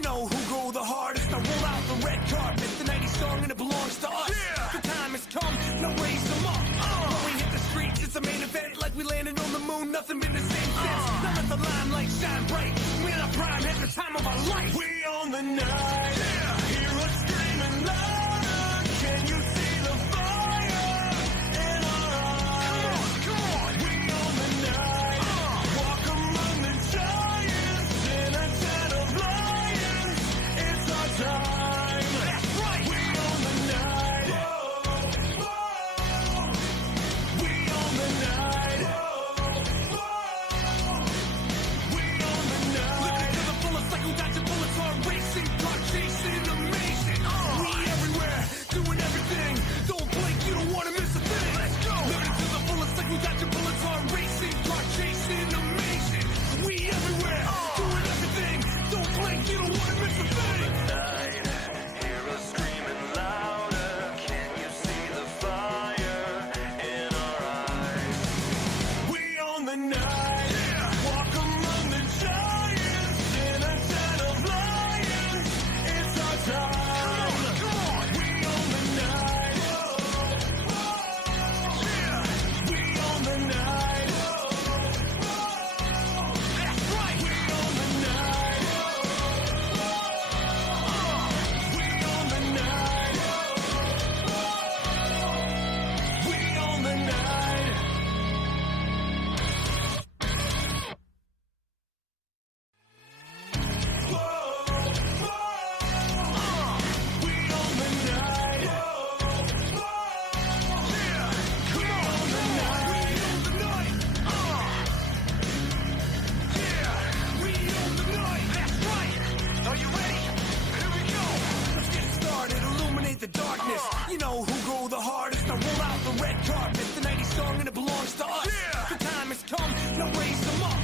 You know who go the hardest. I roll out the red carpet, the 90s song and it belongs to us. The time has come, now raise them up. When we hit the streets, it's a main event like we landed on the moon. Nothing been the same since. Now let the limelight shine bright. We're in our prime, at the time of our life. We own the night. Hear us screaming louder. Can you see the fire in our eyes? Come on. We own the night. Walk among the giants in a den of lions. It's our time. That's right. We own the night. We own the night. We own the night. Living to the fullest like who got your bullets on racing, car chasing, amazing. We everywhere, doing everything. Don't blink, you don't wanna miss a thing. Let's go. Living to the fullest like who got your bullets on racing, car chasing, amazing. We everywhere, doing everything. Don't blink, you don't wanna miss a thing. Night, hear us screaming louder. Can you see the fire in our eyes? We own the night. Walk among the giants in a den of lions. It's our time. Come on. We own the night. We own the night. That's right. We own the night. We own the night. We own the night. We own the night. Come on, the night. We own the night. We own the night. That's right. Are you ready? Here we go. Let's get started. Illuminate the darkness. You know who go the hardest. Now roll out the red carpet, the 90s song and it belongs to us. The time has come. Now raise them up.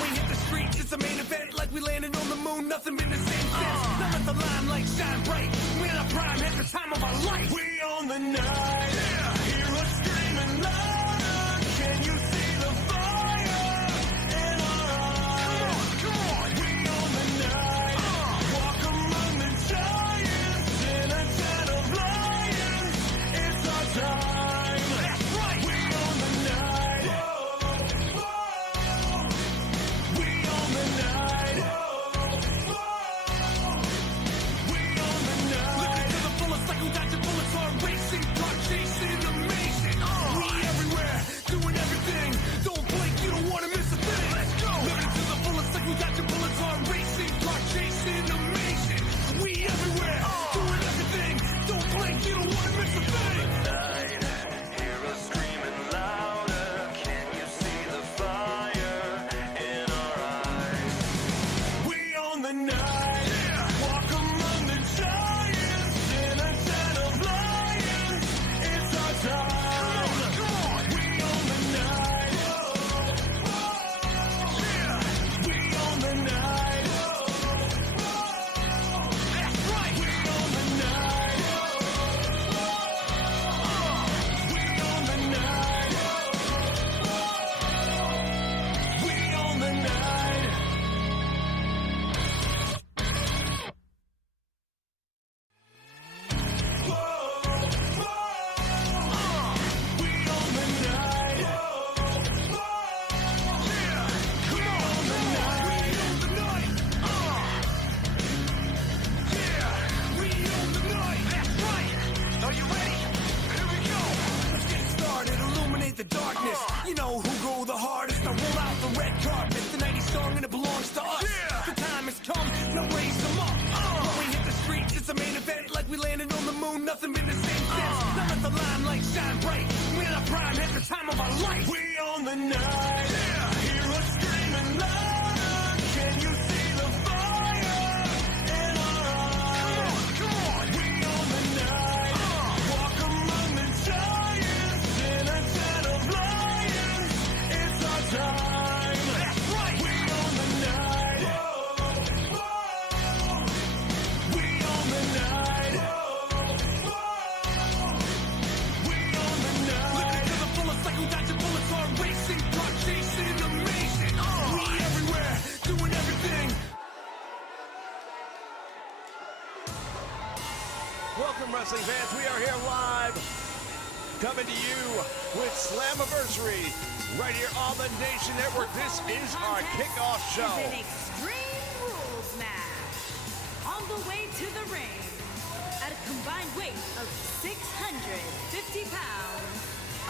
When we hit the streets, it's a main event like we landed on the moon. Nothing been the same since. Now let the limelight shine bright. We're in our prime, at the time of our life. We own the night. Hear us screaming louder. Can you see the fire in our eyes? Come on. We own the night. Walk among the giants in a den of lions. It's our time. That's right. We own the night. We own the night. We own the night. Living to the fullest like who got your bullets on racing, car chasing, amazing. We everywhere, doing everything. Don't blink, you don't wanna miss a thing. Let's go. Living to the fullest like who got your bullets on racing, car chasing, amazing. We everywhere, doing everything. Don't blink, you don't wanna miss a thing. Night, hear us screaming louder. Can you see the fire in our eyes? We own the night. Walk among the giants in a den of lions. It's our time. Come on. We own the night. We own the night. That's right. We own the night. We own the night. We own the night. We own the night. Come on, the night. We own the night. We own the night. That's right. Are you ready? Here we go. Let's get started. Illuminate the darkness. You know who go the hardest. Now roll out the red carpet, the 90s song and it belongs to us. The time has come. Now raise them up. When we hit the streets, it's a main event like we landed on the moon. Nothing been the same since. Now let the limelight shine bright. We're in our prime, at the time of our life. We own the night. Hear us screaming louder. Can you see the fire in our eyes? Come on. We own the night. Walk among the giants in a den of lions. It's our time. That's right. We own the night. We own the night. We own the night. Living to the fullest like who got your bullets on racing, car chasing, amazing. We everywhere, doing everything. wrestling fans, we are here live, coming to you with Slammiversary, right here on the Nation Network. This is our kickoff show. Is an Extreme Rules match. On the way to the ring, at a combined weight of 650 pounds,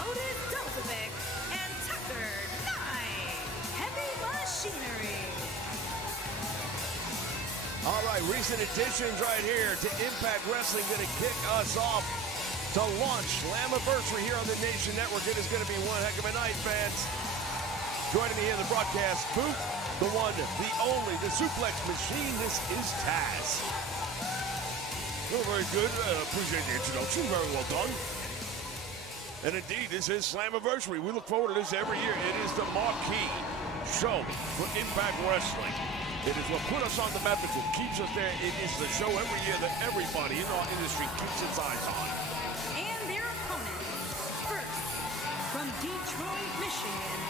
Otis Dozovic and Tucker Knight, Heavy Machinery. All right, recent additions right here to Impact Wrestling, going to kick us off to launch Slammiversary here on the Nation Network. It is going to be one heck of a night, fans. Joining me in the broadcast booth, the one, the only, the suplex machine. This is Taz. Oh, very good. Appreciate the introduction. Very well done. And indeed, this is Slammiversary. We look forward to this every year. It is the marquee show for Impact Wrestling. It is what put us on the map. It's what keeps us there. It is the show every year that everybody in our industry keeps its eyes on. And their opponents, first, from Detroit, Michigan,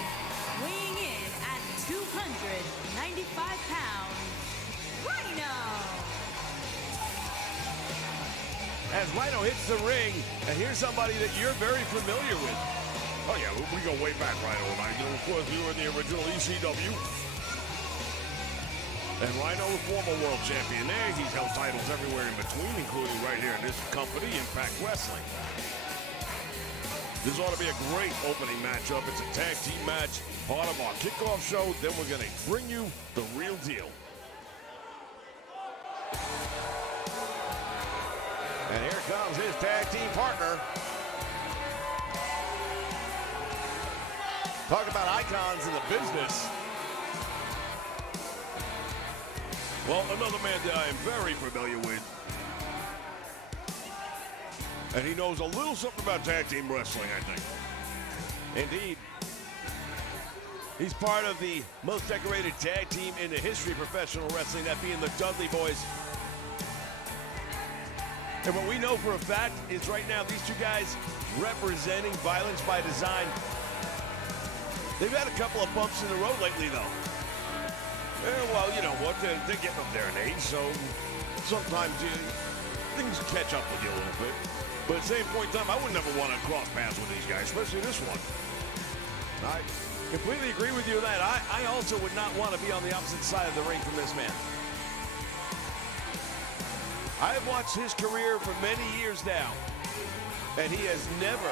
weighing in at 295 pounds, Rhino. As Rhino hits the ring, and here's somebody that you're very familiar with. Oh yeah, we go way back, Rhino and I. You know, of course, we were in the original ECW. And Rhino, the former world champion there. He's held titles everywhere in between, including right here in this company, Impact Wrestling. This ought to be a great opening matchup. It's a tag team match, part of our kickoff show. Then we're going to bring you the real deal. And here comes his tag team partner. Talk about icons in the business. Well, another man that I am very familiar with. And he knows a little something about tag team wrestling, I think. Indeed. He's part of the most decorated tag team in the history of professional wrestling, that being the Dudley Boys. And what we know for a fact is right now these two guys representing Violence by Design. They've had a couple of bumps in the road lately, though. Well, you know what, they're getting up there in age, so sometimes things catch up with you a little bit. But at the same point in time, I would never want to cross paths with these guys, especially this one. I completely agree with you on that. I also would not want to be on the opposite side of the ring from this man. I have watched his career for many years now, and he has never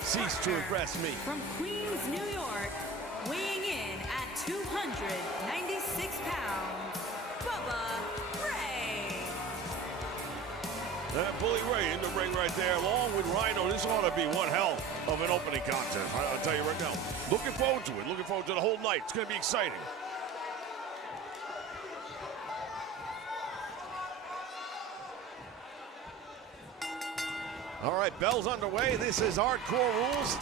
ceased to impress me. From Queens, New York, weighing in at 296 pounds, Bubba Ray. That Bully Ray in the ring right there, along with Rhino. This ought to be one hell of an opening contest. I'll tell you right now. Looking forward to it. Looking forward to the whole night. It's going to be exciting. All right, bell's underway. This is Hardcore Rules.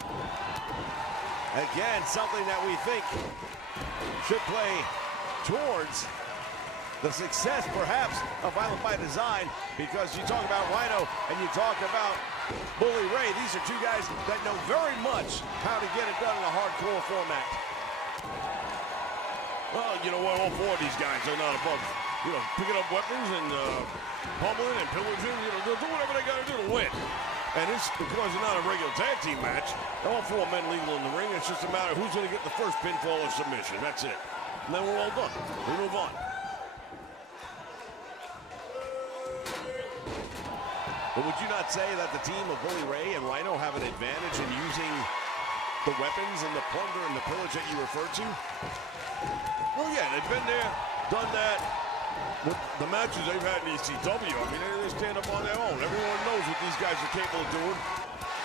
Again, something that we think should play towards the success, perhaps, of Violent by Design, because you talk about Rhino and you talk about Bully Ray. These are two guys that know very much how to get it done in a hardcore format. Well, you know what? All four of these guys are not above, picking up weapons and pummeling and pillaging. They'll do whatever they got to do to win. And it's because it's not a regular tag team match. All four men legal in the ring. It's just a matter of who's going to get the first pinfall or submission. That's it. And then we're all done. We move on. But would you not say that the team of Bully Ray and Rhino have an advantage in using the weapons and the plunder and the pillage that you referred to? Oh yeah, they've been there, done that. With the matches they've had in ECW, I mean, they stand up on their own. Everyone knows what these guys are capable of doing.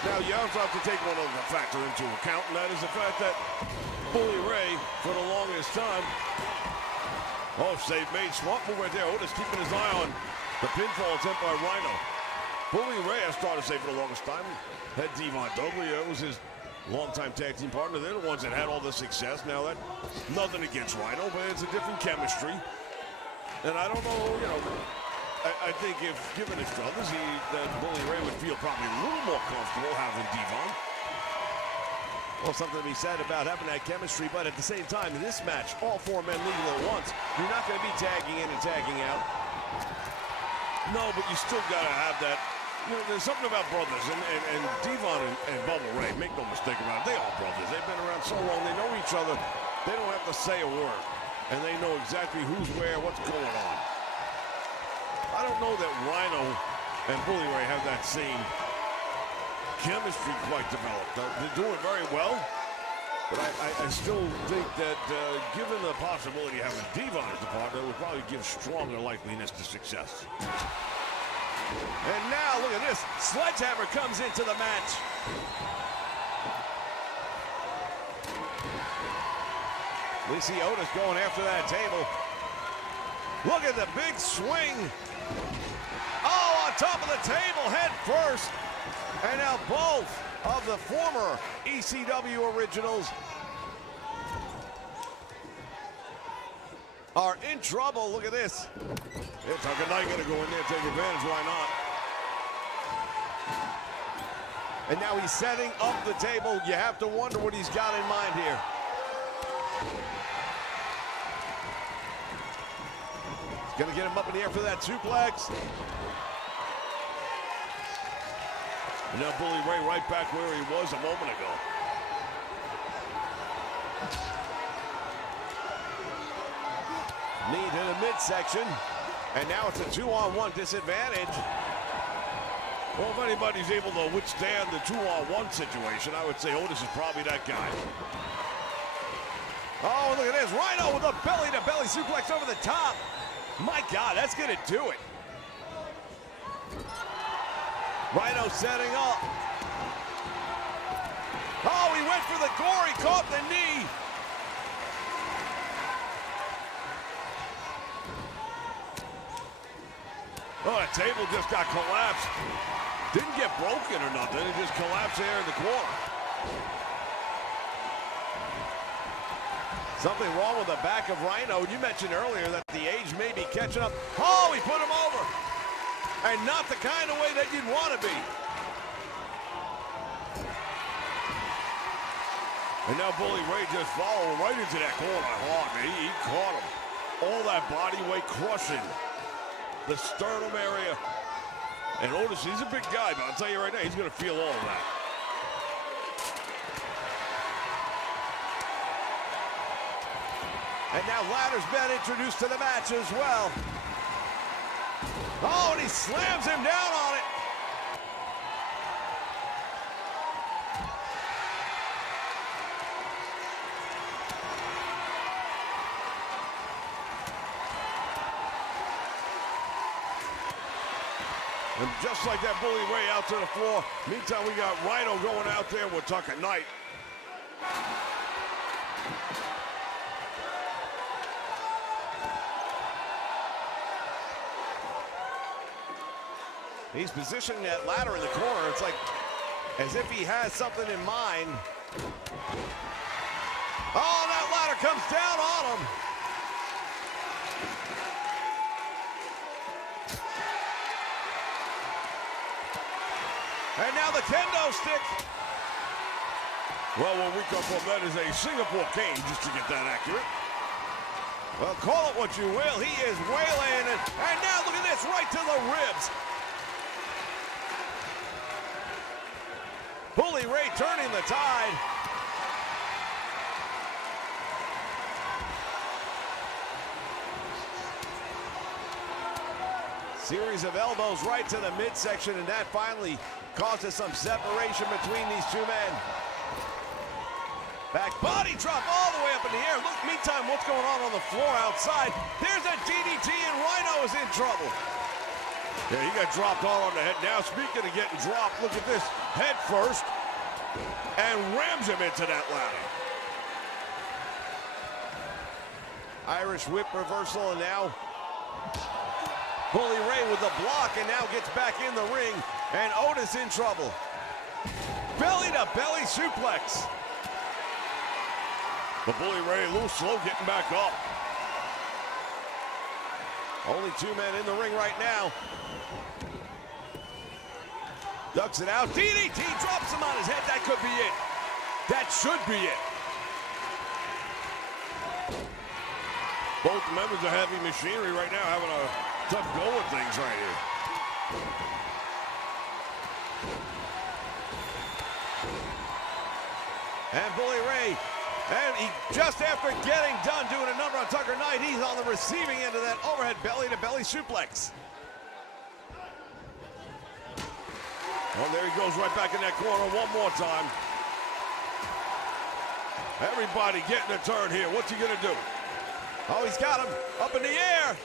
Now, you also have to take one other factor into account, and that is the fact that Bully Ray, for the longest time, made smart move right there. Otis keeping his eye on the pinfall attempt by Rhino. Bully Ray has started to say for the longest time, had Devon Dudley, that was his longtime tag team partner. They're the ones that had all the success. Now, that's nothing against Rhino, but it's a different chemistry. And I don't know, I think if given his struggles, that Bully Ray would feel probably a little more comfortable having Devon. Well, something to be said about having that chemistry, but at the same time, in this match, all four men legal at once. You're not going to be tagging in and tagging out. No, but you still got to have that You know, there's something about brothers, and Devon and Bubba Ray, make no mistake about it, they are brothers. They've been around so long, they know each other. They don't have to say a word, and they know exactly who's where, what's going on. I don't know that Rhino and Bully Ray have that same chemistry quite developed. They're doing very well, but I still think that given the possibility of having Devon as the partner, it would probably give stronger likeliness to success. And now, look at this. Sledgehammer comes into the match. We see Otis going after that table. Look at the big swing. Oh, on top of the table, head first. And now both of the former ECW originals are in trouble. Look at this. Yeah, Tucker Knight gonna go in there, take advantage, why not? And now he's setting up the table. You have to wonder what he's got in mind here. He's gonna get him up in the air for that suplex. And now Bully Ray right back where he was a moment ago. Knee to the midsection. And now it's a 2-on-1 disadvantage. Well, if anybody's able to withstand the 2-on-1 situation, I would say Otis is probably that guy. Oh, look at this. Rhino with a belly-to-belly suplex over the top. My God, that's going to do it. Rhino setting up. Oh, he went for the gore. He caught the knee. Oh, that table just got collapsed. Didn't get broken or nothing. It just collapsed there in the corner. Something wrong with the back of Rhino. You mentioned earlier that the age may be catching up. Oh, he put him over. And not the kind of way that you'd want to be. And now Bully Ray just followed right into that corner hard, man. He caught him. All that body weight crushing the sternum area. And Otis, he's a big guy, but I'll tell you right now, he's going to feel all of that. And now ladder's been introduced to the match as well. Oh, and he slams him down on it. And just like that, Bully Ray out to the floor. Meantime, we got Rhino going out there with Tucker Knight. He's positioning that ladder in the corner. It's like as if he has something in mind. Oh, that ladder comes down on him. And now the kendo stick. Well, what we come from that is a Singapore cane, just to get that accurate. Well, call it what you will. He is waylaying it. And now look at this, right to the ribs. Bully Ray turning the tide. Series of elbows right to the midsection, and that finally causes some separation between these two men. Back body drop all the way up in the air. Look, meantime, what's going on the floor outside? There's a DDT, and Rhino is in trouble. Yeah, he got dropped all on the head. Now, speaking of getting dropped, look at this. Head first, and rams him into that ladder. Irish whip reversal, and now Bully Ray with the block, and now gets back in the ring, and Otis in trouble. Belly-to-belly suplex. But Bully Ray a little slow getting back up. Only two men in the ring right now. Ducks it out. DDT drops him on his head. That could be it. That should be it. Both members of Heavy Machinery right now having a tough go of things right here. And Bully Ray, and he, just after getting done doing a number on Tucker Knight, he's on the receiving end of that overhead belly-to-belly suplex. Well, there he goes right back in that corner one more time. Everybody getting a turn here. What's he gonna do? Oh, he's got him up in the air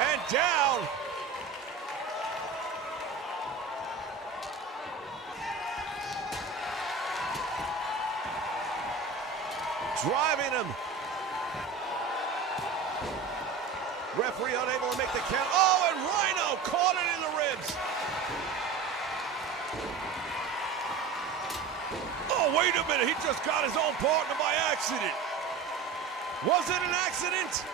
and down. Driving him. Referee unable to make the count. Oh, and Rhino caught it in the ribs. Oh, wait a minute. He just got his own partner by accident. Was it an accident?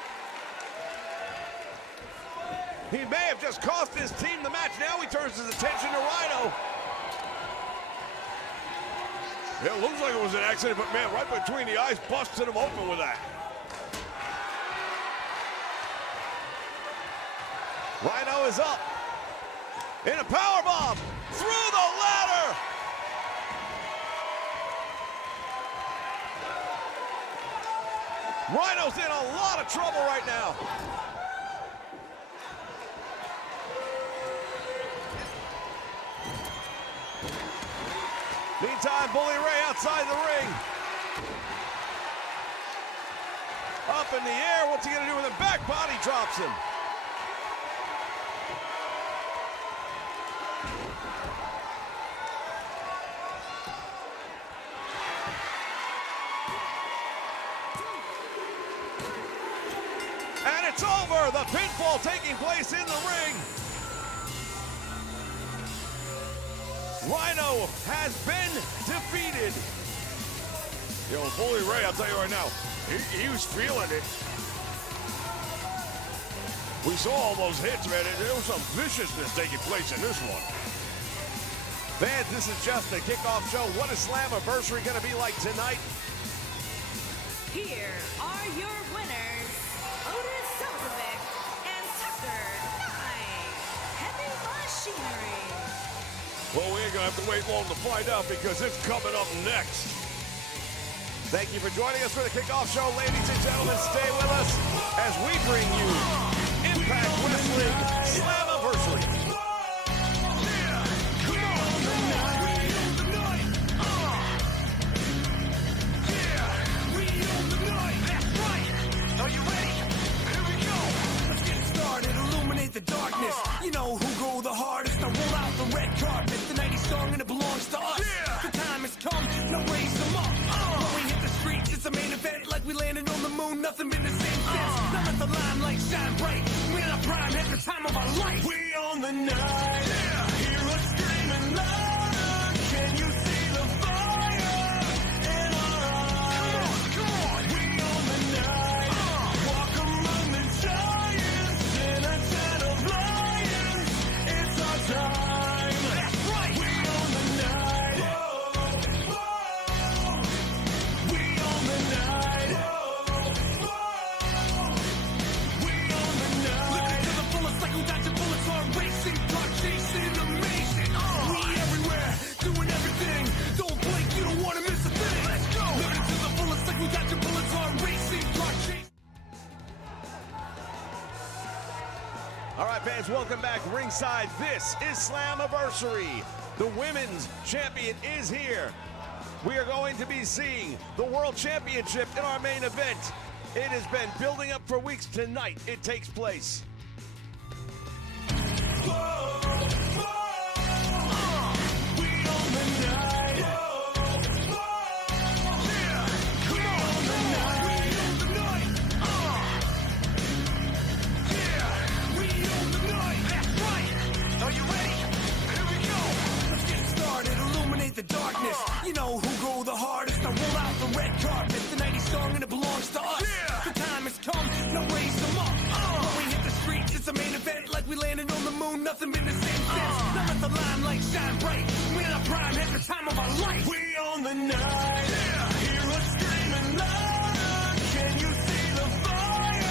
He may have just cost his team the match. Now he turns his attention to Rhino. It looks like it was an accident, but man, right between the eyes, busted him open with that. Rhino is up. In a powerbomb. Through the ladder. Rhino's in a lot of trouble right now. Meantime, Bully Ray outside the ring. Up in the air, what's he gonna do with him? Back body drops him. And it's over, the pinfall taking place in the ring. Rhino has been defeated. Yo, Bully Ray, I'll tell you right now, he was feeling it. We saw all those hits, man. There was some viciousness taking place in this one. Fans, this is just a kickoff show. What is Slammiversary going to be like tonight? Here are your winners, Otis Selkovic and Tucker Knight. Heavy Machinery. Well, we ain't gonna have to wait long to find out because it's coming up next. Thank you for joining us for the kickoff show, ladies and gentlemen. Stay with us as we bring you Impact Wrestling Slammiversary. Are you ready? Here we go. Let's get started. Illuminate the darkness. You know who go the hardest. I roll out the red carpet. The 90s song and it belongs to us. The time has come. Now raise them up. When we hit the streets, it's a main event. Like we landed on the moon. Nothing been the same since. Now let the limelight shine bright. We're in our prime at the time of our life. We own the night. Hear us screaming louder. Can you see the fire in our eyes? Come on. We own the night. Walk among the giants in a den of lions. It's our time. That's right. We own the night. Whoa, whoa. We own the night. Whoa, whoa. We own the night. Living to the fullest like we got your bullets on racing. Car chasing amazing. We everywhere, doing everything. Don't blink, you don't want to miss a thing. Let's go. Living to the fullest like we got your bullets on racing. Car chasing. All right, fans, welcome back ringside. This is Slammiversary. The women's champion is here. We are going to be seeing the World Championship in our main event. It has been building up for weeks. Tonight, it takes place. Are you ready? Here we go. Let's get started. Illuminate the darkness. You know who go the hardest. I roll out the red carpet. The 90s song and it belongs to us. The time has come. Now raise them up. When we hit the streets, it's a main event. Like we landed on the moon. Nothing been the same since. Now let the limelight shine bright. We're in our prime at the time of our life. We own the night. Hear us screaming louder. Can you see the fire?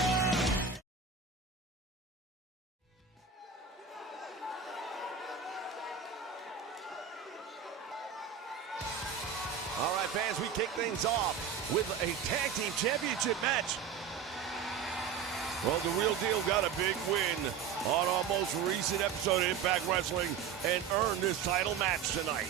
All right, fans, as we kick things off with a tag team championship match. Well, the real deal got a big win on our most recent episode of Impact Wrestling and earned this title match tonight.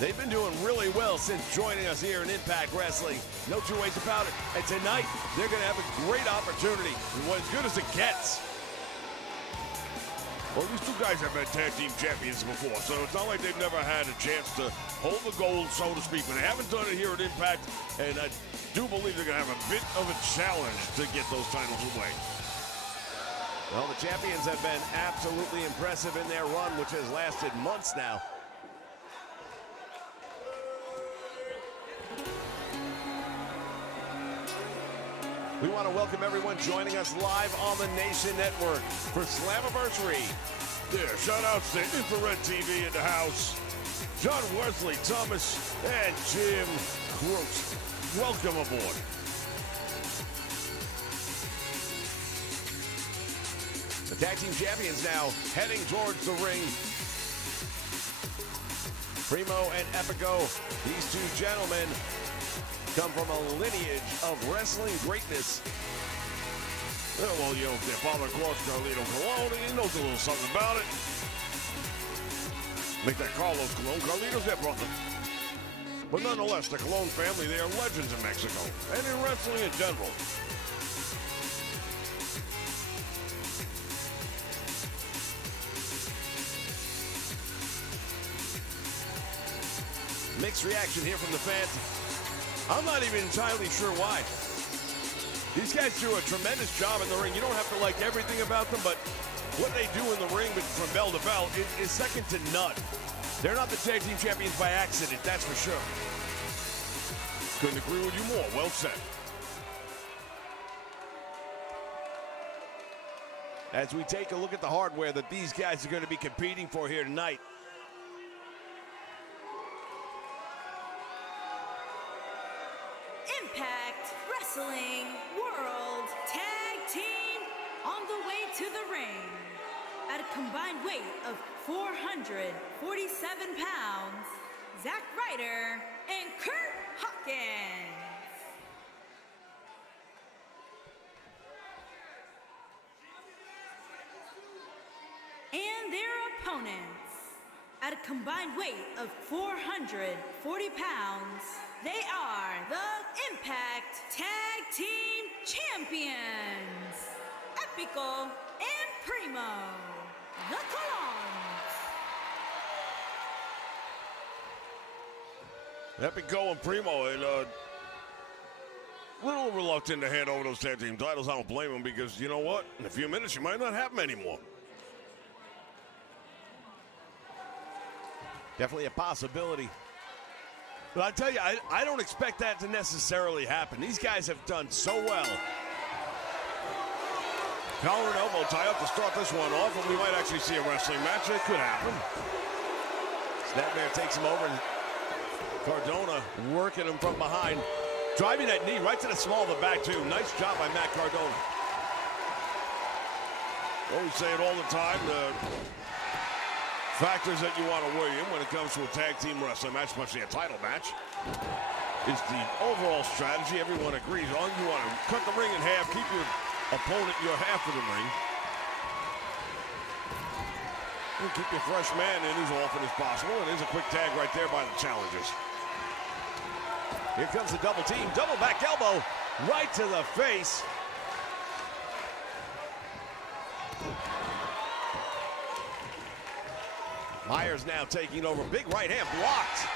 They've been doing really well since joining us here in Impact Wrestling. No two ways about it. And tonight, they're going to have a great opportunity. As good as it gets. Well, these two guys have been tag team champions before, so it's not like they've never had a chance to hold the gold, so to speak. But they haven't done it here at Impact, and I do believe they're going to have a bit of a challenge to get those titles away. Well, the champions have been absolutely impressive in their run, which has lasted months now. We want to welcome everyone joining us live on the Nation Network for Slammiversary. Yeah, shout outs to Infrared TV in the house. John Wesley Thomas and Jim Crooks. Welcome aboard. The tag team champions now heading towards the ring. Primo and Epico, these two gentlemen come from a lineage of wrestling greatness. Yeah, well, you know, their father, of course, Carlito Colon, he knows a little something about it. Make that Carlos Colon, Carlito's their brother. But nonetheless, the Colon family, they are legends in Mexico and in wrestling in general. Mixed reaction here from the fans. I'm not even entirely sure why. These guys do a tremendous job in the ring. You don't have to like everything about them, but what they do in the ring from bell to bell is second to none. They're not the tag team champions by accident, that's for sure. Couldn't agree with you more. Well said. As we take a look at the hardware that these guys are going to be competing for here tonight. Impact Wrestling World Tag Team on the way to the ring. At a combined weight of 447 pounds, Zack Ryder and Kurt Hawkins. And their opponents, at a combined weight of 440 pounds, they are the Impact Tag Team Champions, Epico and Primo, the Colons. Epico and Primo, and a little reluctant to hand over those tag team titles. I don't blame them because, you know what? In a few minutes, you might not have them anymore. Definitely a possibility. But I tell you, I don't expect that to necessarily happen. These guys have done so well. Collar and elbow tie up to start this one off, and we might actually see a wrestling match. It could happen. Snapmare takes him over, and Cardona working him from behind. Driving that knee right to the small of the back, too. Nice job by Matt Cardona. Well, we say it all the time. The factors that you want to weigh in when it comes to a tag team wrestling match, especially a title match, is the overall strategy everyone agrees on. You want to cut the ring in half, keep your opponent your half of the ring, and keep your fresh man in as often as possible. And there's a quick tag right there by the challengers. Here comes the double team, double back elbow, right to the face. Myers now taking over, big right hand blocked.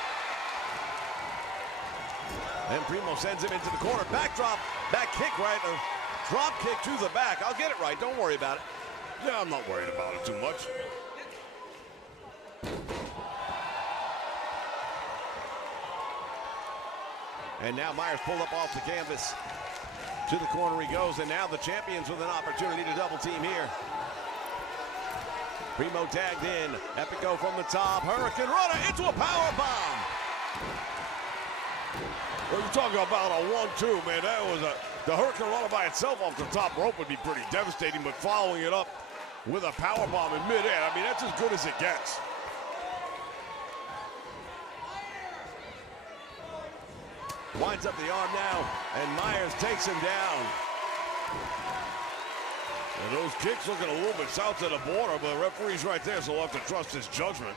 And Primo sends him into the corner, backdrop, back kick right, drop kick to the back. I'll get it right, don't worry about it. Yeah, I'm not worried about it too much. And now Myers pulled up off the canvas. To the corner he goes, and now the champions with an opportunity to double team here. Primo tagged in, Epico from the top, Hurricane Runner into a power bomb. Well, you're talking about a 1-2, man. That was the Hurricane Runner by itself off the top rope would be pretty devastating, but following it up with a power bomb in midair, I mean, that's as good as it gets. Winds up the arm now, and Myers takes him down. And those kicks looking a little bit south of the border, but the referee's right there, so we'll have to trust his judgment.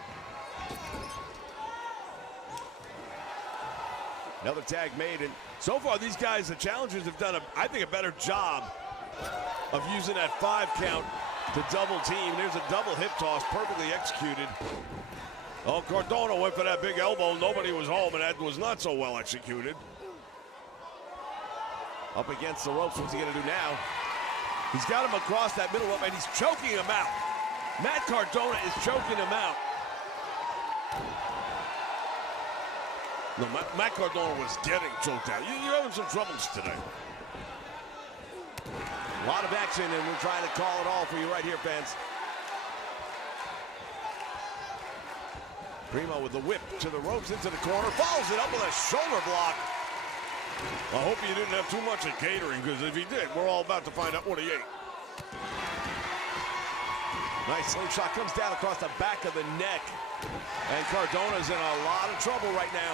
Another tag made, and so far these guys, the challengers, have done, I think, a better job of using that 5 count to double team. There's a double hip toss, perfectly executed. Oh, Cardona went for that big elbow. Nobody was home, and that was not so well executed. Up against the ropes, what's he gonna do now? He's got him across that middle rope, and he's choking him out. Matt Cardona is choking him out. No, Matt Cardona was getting choked out. You're having some troubles today. A lot of action, and we're trying to call it all for you right here, fans. Primo with the whip to the ropes, into the corner, follows it up with a shoulder block. I hope you didn't have too much of catering, because if he did, we're all about to find out what he ate. Nice slingshot, comes down across the back of the neck. And Cardona's in a lot of trouble right now.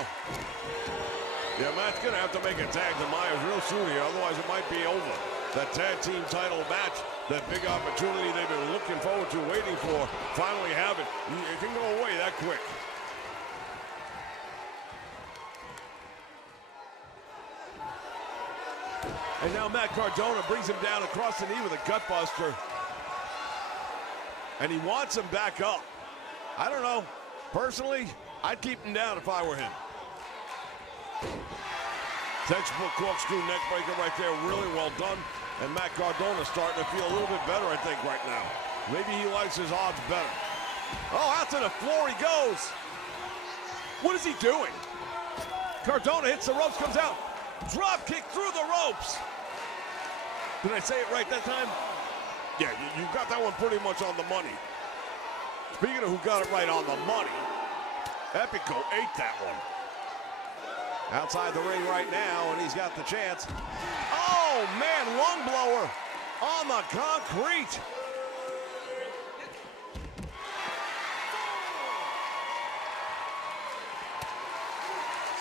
Yeah, Matt's going to have to make a tag to Myers real soon here, otherwise it might be over. That tag team title match, that big opportunity they've been looking forward to, waiting for, finally have it. It can go away that quick. And now Matt Cardona brings him down across the knee with a gut buster. And he wants him back up. I don't know. Personally, I'd keep him down if I were him. Textbook corkscrew neck breaker right there, really well done. And Matt Cardona's starting to feel a little bit better, I think, right now. Maybe he likes his odds better. Oh, out to the floor he goes. What is he doing? Cardona hits the ropes, comes out. Drop kick through the ropes. Did I say it right that time? Yeah, you got that one pretty much on the money. Speaking of who got it right on the money, Epico ate that one. Outside the ring right now, and he's got the chance. Oh, man, lung blower on the concrete.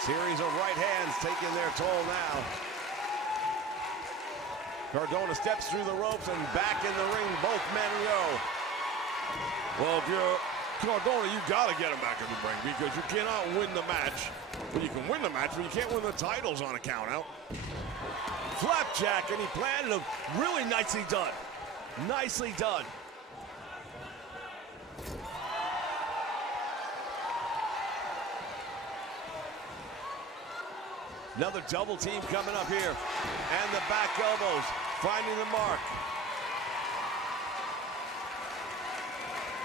Series of right hands taking their toll now. Cardona steps through the ropes and back in the ring. Both men go. Well, if you're Cardona, you got to get him back in the ring because you cannot win the match. Well, you can win the match, but you can't win the titles on a count out. Flapjack, and he planted him. Really nicely done. Nicely done. Another double team coming up here. And the back elbows finding the mark.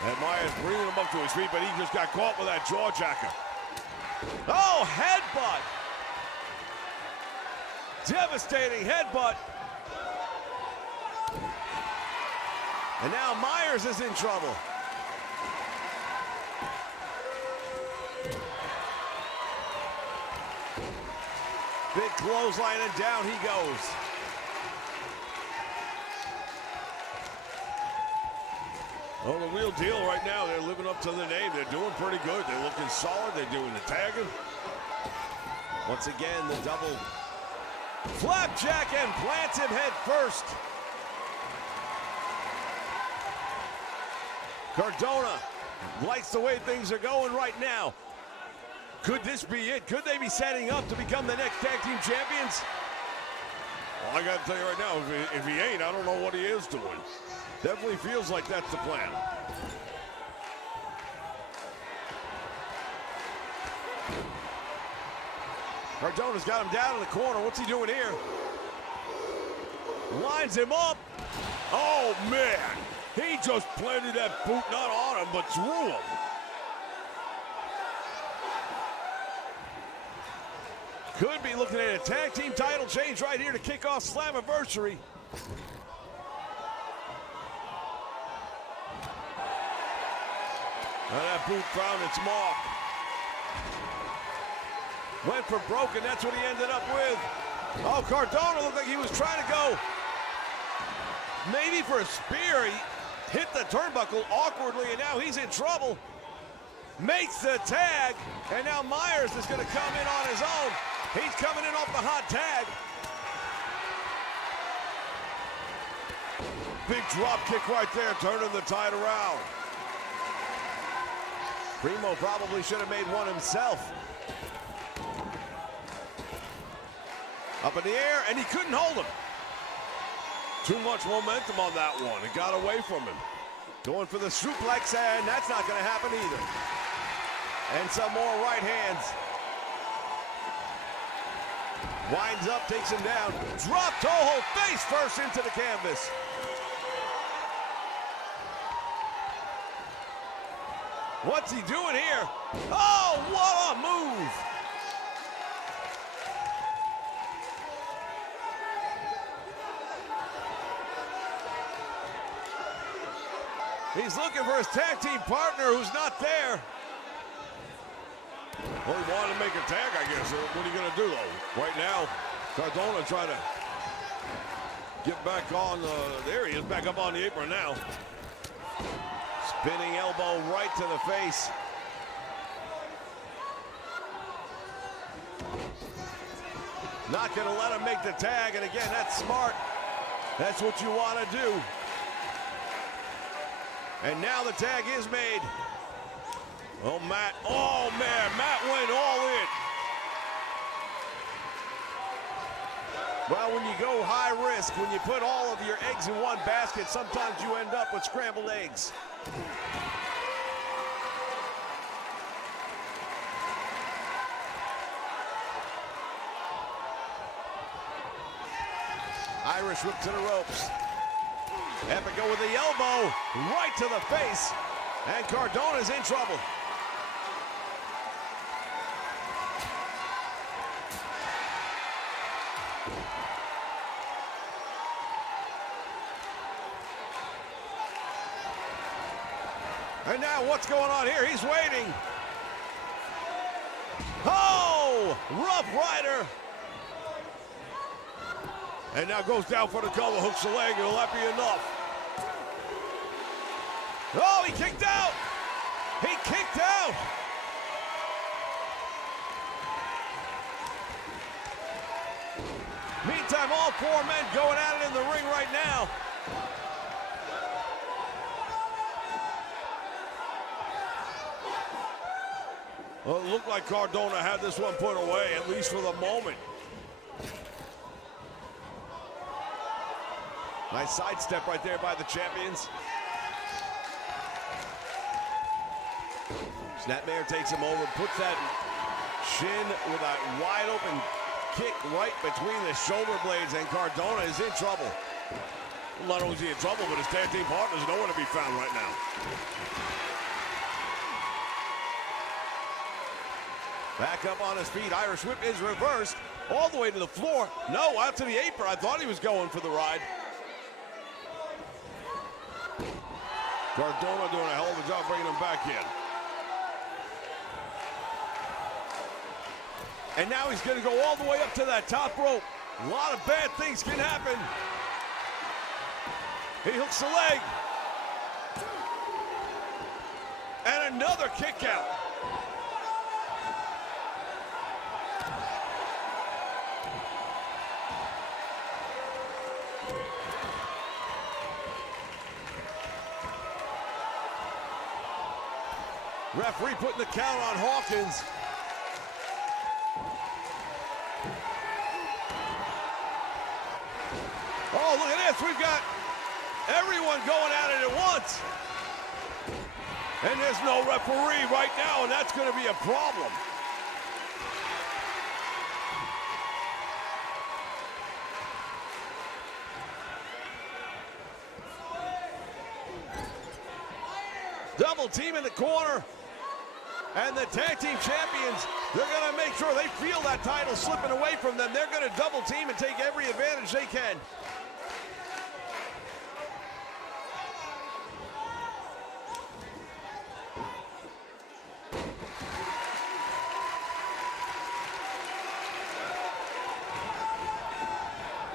And Myers bringing him up to his feet, but he just got caught with that jaw jacker. Oh, headbutt. Devastating headbutt. And now Myers is in trouble. Big clothesline, and down he goes. Well, the real deal right now, they're living up to the name. They're doing pretty good. They're looking solid. They're doing the tagging. Once again, the double flapjack, and plants him head first. Cardona likes the way things are going right now. Could this be it? Could they be setting up to become the next tag team champions? Well, I got to tell you right now, if he ain't, I don't know what he is doing. Definitely feels like that's the plan. Cardona's got him down in the corner. What's he doing here? Lines him up. Oh, man. He just planted that boot not on him, but through him. Could be looking at a tag team title change right here to kick off Slammiversary. And that boot found its mark. Went for broken, that's what he ended up with. Oh, Cardona looked like he was trying to go maybe for a spear. He hit the turnbuckle awkwardly, and now he's in trouble. Makes the tag, and now Myers is going to come in on his own. He's coming in off the hot tag. Big drop kick right there, turning the tide around. Primo probably should have made one himself. Up in the air, and he couldn't hold him. Too much momentum on that one. It got away from him. Going for the suplex, and that's not going to happen either. And some more right hands. Winds up, takes him down. Drop toe hold, face first into the canvas. What's he doing here? Oh, what a move! He's looking for his tag team partner who's not there. Well, he wanted to make a tag, I guess. What are you going to do, though? Right now, Cardona trying to get back on. There he is, back up on the apron now. Spinning elbow right to the face. Not going to let him make the tag, and again, that's smart. That's what you want to do. And now the tag is made. Oh, Matt. Oh, man. Matt went all in. Well, when you go high risk, when you put all of your eggs in one basket, sometimes you end up with scrambled eggs. Irish whip to the ropes. Epic go with the elbow right to the face. And Cardona's in trouble. And now what's going on here? He's waiting. Oh, Rough Rider. And now goes down for the cover, hooks the leg, and will that be enough? Oh, he kicked out. He kicked out. Meantime, all four men going at it in the ring right now. Well, it looked like Cardona had this one put away, at least for the moment. Nice sidestep right there by the champions. Snapmare takes him over, puts that shin with a wide open kick right between the shoulder blades, and Cardona is in trouble. Not only is he in trouble, but his tag team partners are nowhere to be found right now. Back up on his feet. Irish whip is reversed all the way to the floor. No, out to the apron. I thought he was going for the ride. Cardona doing a hell of a job bringing him back in. And now he's going to go all the way up to that top rope. A lot of bad things can happen. He hooks the leg. And another kick out. Referee putting the count on Hawkins. Oh, look at this. We've got everyone going at it at once. And there's no referee right now, and that's going to be a problem. Double team in the corner. And the tag team champions, they're going to make sure they feel that title slipping away from them. They're going to double team and take every advantage they can.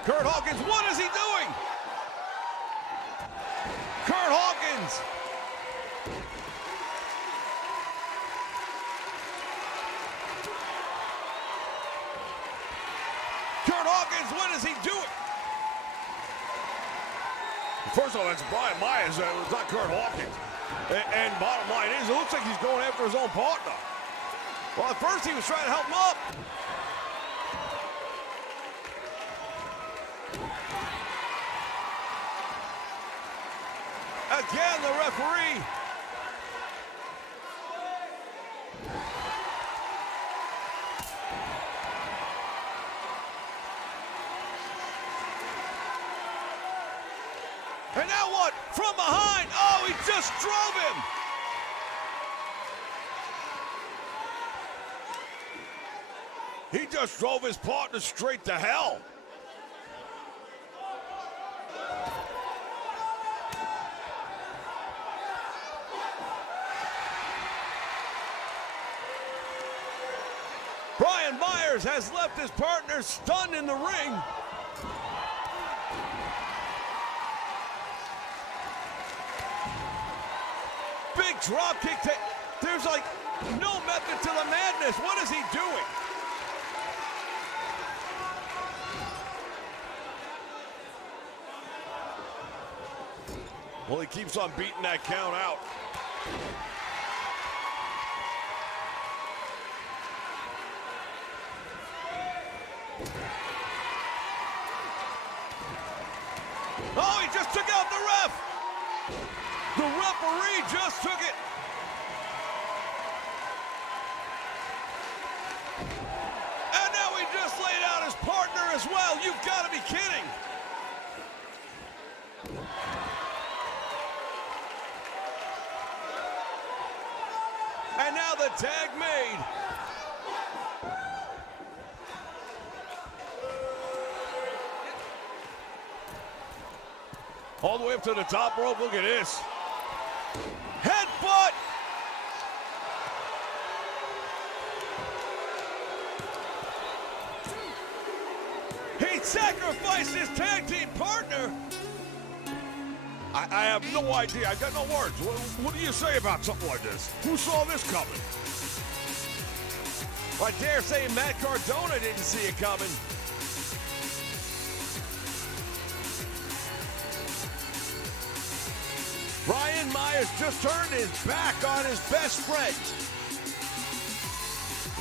Kurt Hawkins, what is he doing? Kurt Hawkins. Hawkins, what is he doing? First of all, that's Brian Myers. It's not Kurt Hawkins. And bottom line is, it looks like he's going after his own partner. Well, at first he was trying to help him up. Again, the referee. And now what? From behind. Oh, he just drove him. He just drove his partner straight to hell. Brian Myers has left his partner stunned in the ring. Big drop kick. There's like no method to the madness. What is he doing? Well, he keeps on beating that count out. Oh, he just took out the ref. The referee just took it. And now he just laid out his partner as well. You've got to be kidding. And now the tag made. All the way up to the top rope. Look at this. Headbutt. He sacrificed his tag team partner. I have no idea. I got no words. What do you say about something like this? Who saw this coming? I dare say Matt Cardona didn't see it coming. Brian Myers just turned his back on his best friend.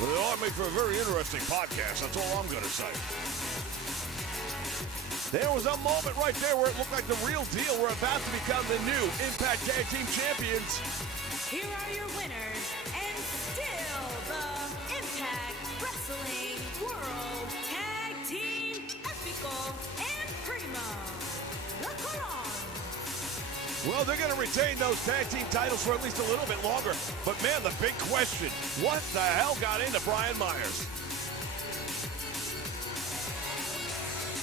Well, it ought to make for a very interesting podcast. That's all I'm going to say. There was a moment right there where it looked like the real deal. We're about to become the new Impact Tag Team Champions. Here are your winners, and still the Impact Wrestling World Tag Team Epico and Primo, the Colon. Well, they're going to retain those tag team titles for at least a little bit longer. But man, the big question, what the hell got into Brian Myers?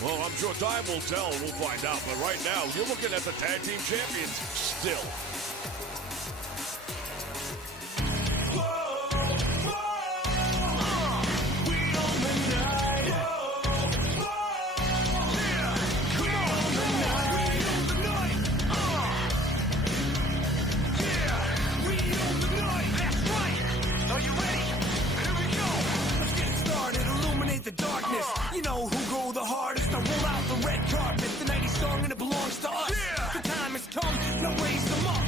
Well, I'm sure time will tell. We'll find out. But right now, you're looking at the tag team champions still. The darkness, you know who go the hardest. I roll out the red carpet, the 90s song and it belongs to us. The time has come, now raise them up.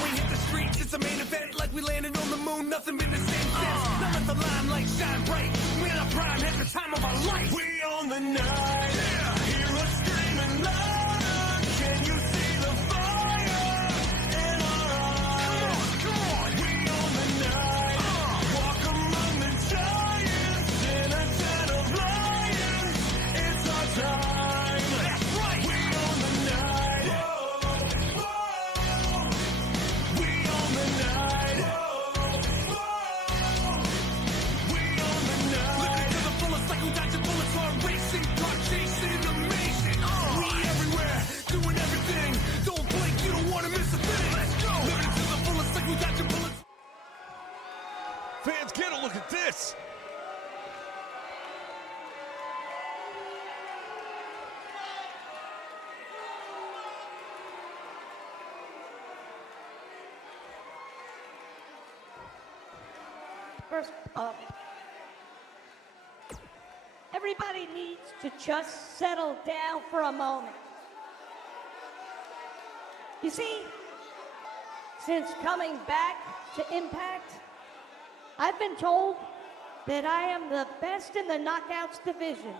When we hit the streets, it's a main event like we landed on the moon. Nothing been the same since. Now let the limelight shine bright. We're in our prime, at the time of our life. We own the night. Hear us screaming louder. Can you see the fire in our eyes? Come on, we own the night. Walk among the giants in a den of lions. It's our time. That's right. We own the night. We own the night. We own the night. Living to the fullest like we dodging bullets, hard racing, car chasing, amazing. We everywhere, doing everything. Don't blink, you don't want to miss a thing. Let's go. Living to the fullest like we dodging bullets. Fans, get a look at this. First up, every everybody needs to just settle down for a moment. You see, since coming back to Impact, I've been told that I am the best in the Knockouts division.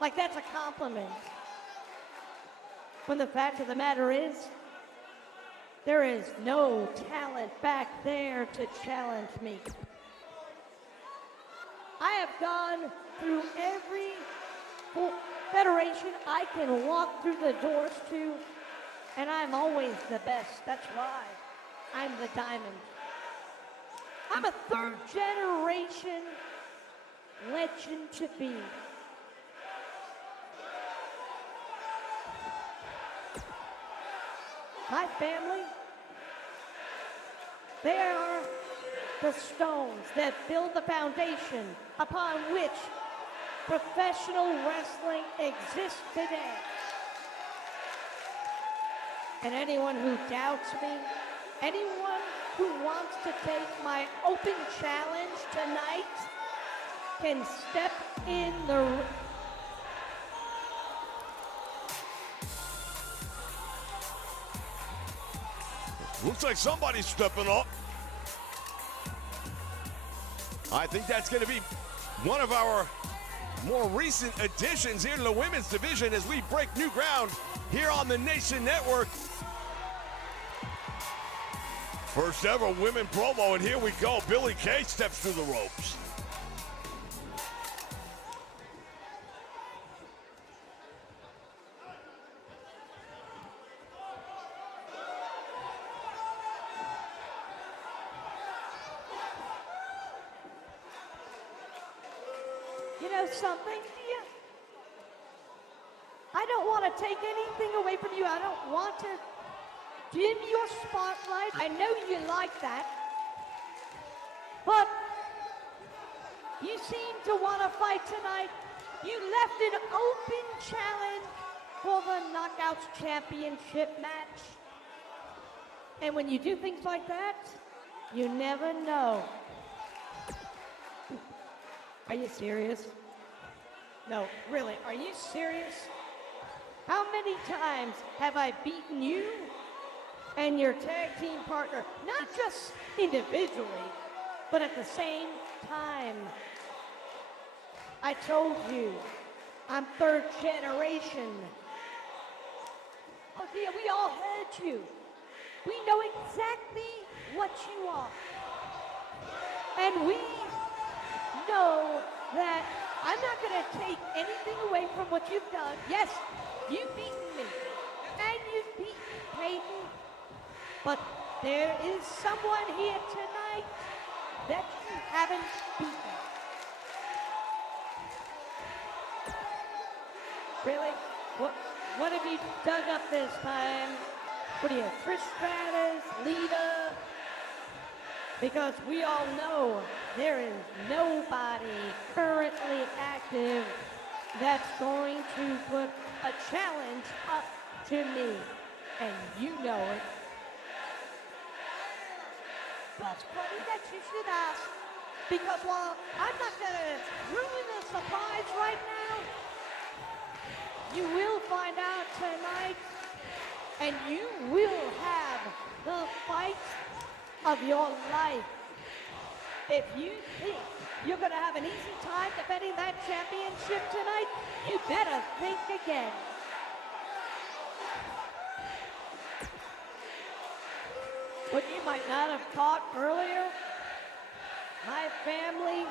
Like that's a compliment. When the fact of the matter is, there is no talent back there to challenge me. I have gone through every federation I can walk through the doors to, and I'm always the best. That's why I'm the diamond. I'm a third generation legend to be. My family, they are the stones that build the foundation upon which professional wrestling exists today. And anyone who doubts me, anyone who wants to take my open challenge tonight can step in the Looks like somebody's stepping up. I think that's going to be one of our more recent additions here to the women's division as we break new ground here on the Nation Network. First ever women promo, and here we go. Billie Kay steps through the ropes. You know something? I don't want to take anything away from you. I don't want to dim your spotlight. I know you like that. But you seem to want to fight tonight. You left an open challenge for the Knockouts Championship match. And when you do things like that, you never know. Are you serious? No, really, are you serious? How many times have I beaten you and your tag team partner, not just individually, but at the same time? I told you, I'm third generation. Oh dear, we all heard you. We know exactly what you are. And we know that I'm not going to take anything away from what you've done. Yes, you've beaten me, and you've beaten Peyton, but there is someone here tonight that you haven't beaten. Really? What have you dug up this time? What are you, Trish Stratus, Lita? Because we all know there is nobody currently active that's going to put a challenge up to me, and you know it. That's funny that you should ask, because while I'm not going to ruin the surprise right now, you will find out tonight, and you will have the fight of your life. If you think you're going to have an easy time defending that championship tonight, you better think again. What you might not have caught earlier, my family,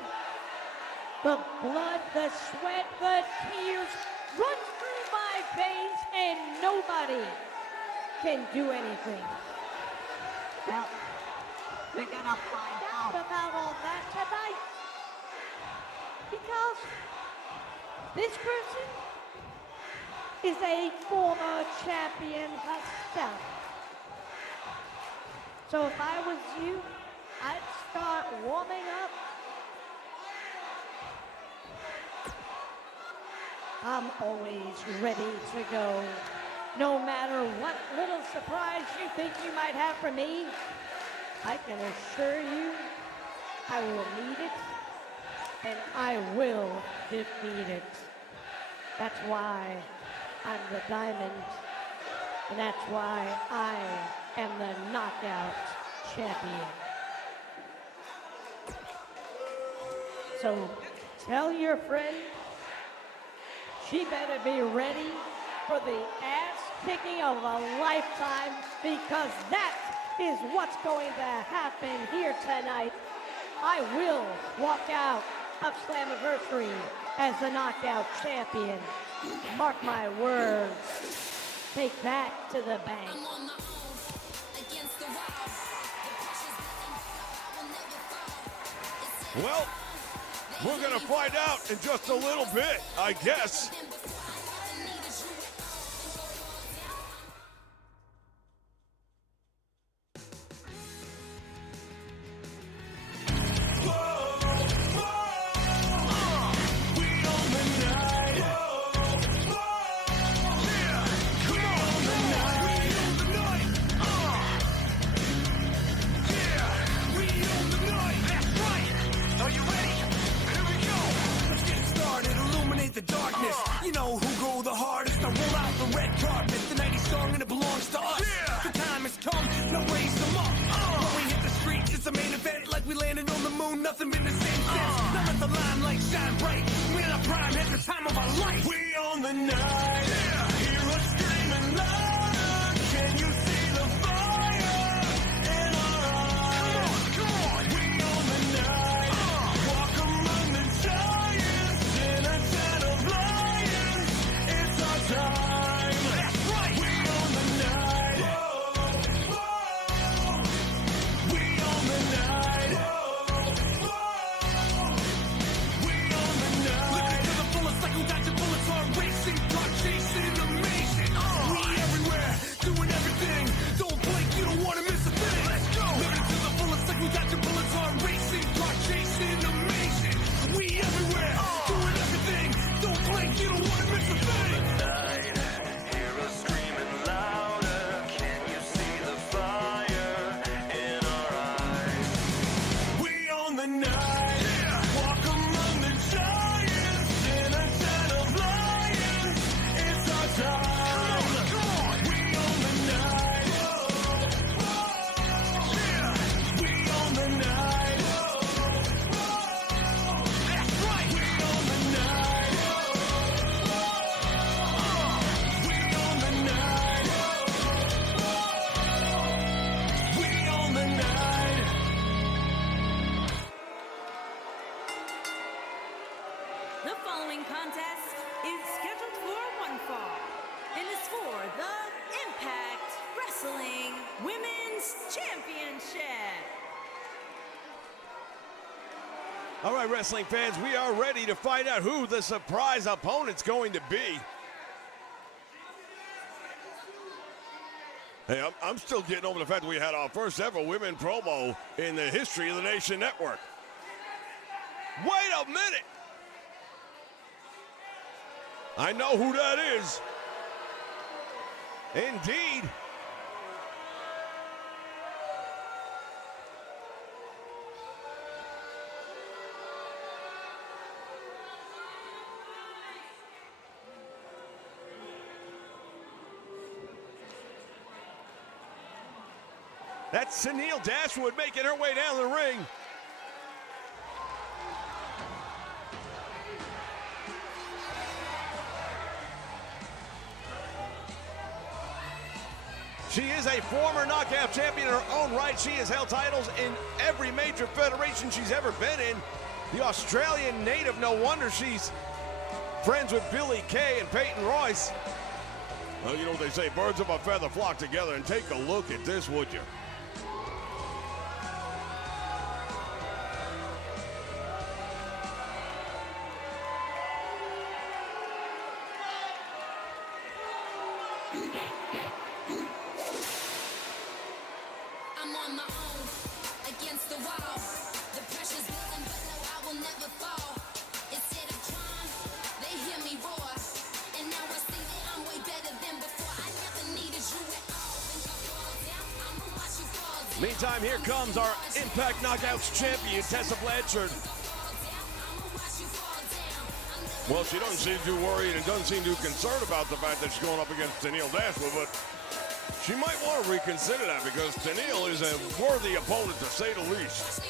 the blood, the sweat, the tears runs through my veins, and nobody can do anything. Well, we're gonna find out about all that tonight. Because this person is a former champion herself. So if I was you, I'd start warming up. I'm always ready to go. No matter what little surprise you think you might have for me, I can assure you I will meet it, and I will defeat it. That's why I'm the Diamond. And that's why I am the Knockout Champion. So tell your friend she better be ready for the ass kicking of a lifetime, because that is what's going to happen here tonight. I will walk out of Slammiversary as the Knockout Champion. Mark my words. Take that to the bank. Well, we're going to find out in just a little bit, I guess. The darkness, you know who go the hardest. I roll out the red carpet, the 90s song and it belongs to us. The time has come, now raise them up. When we hit the streets, it's a main event, like we landed on the moon, nothing been the same since. Now let the limelight shine bright, we're in our prime, at the time of our life. We own the night, hear us screaming louder. Can you see the fire in our eyes? Come on, we own the night, walk among the giants in a lions, it's our time. That's right. We own the night. Whoa, whoa. We own the night. Whoa, whoa. We own the night. Living to the fullest, like we got your bullets on racing, car chasing, amazing. We everywhere, doing everything. Don't blink, you don't want to miss a thing. Let's go. Living to the fullest, like we got your bullets on racing, car chasing, amazing. We everywhere, doing everything. Don't blink, you don't want to miss a thing. Night, hear us screaming louder. Can you see the fire in our eyes? We own the night. Walk among the giants in a den of lions. It's our time. Come on. We own the night. We own the night. That's right. We own the night. We own the night. We own the night. The following contest is scheduled for one fall and is for the Impact Wrestling Women's Championship. All right, wrestling fans, we are ready to find out who the surprise opponent's going to be. Hey, I'm still getting over the fact that we had our first ever women promo in the history of the Nation Network. Wait a minute! I know who that is. Indeed. That's Tennille Dashwood making her way down the ring. She is a former knockout champion in her own right. She has held titles in every major federation she's ever been in. The Australian native, no wonder she's friends with Billy Kay and Peyton Royce. Well, you know what they say, birds of a feather flock together, and take a look at this, would you? I'm on my own, against the wall. The pressure's building, but no, I will never fall. Instead of climb, they hear me roar. And now I see that I'm way better than before. I never needed you at all. Think I fall down, I'ma watch you fall down. Meantime, here comes our Impact Knockouts champion, Tessa Blanchard. I'ma watch you fall down. I'm the Well, she doesn't seem too worried and doesn't seem too concerned about the fact that she's going up against Tennille Dashwood, but she might want to reconsider that because Tennille is a worthy opponent, to say the least.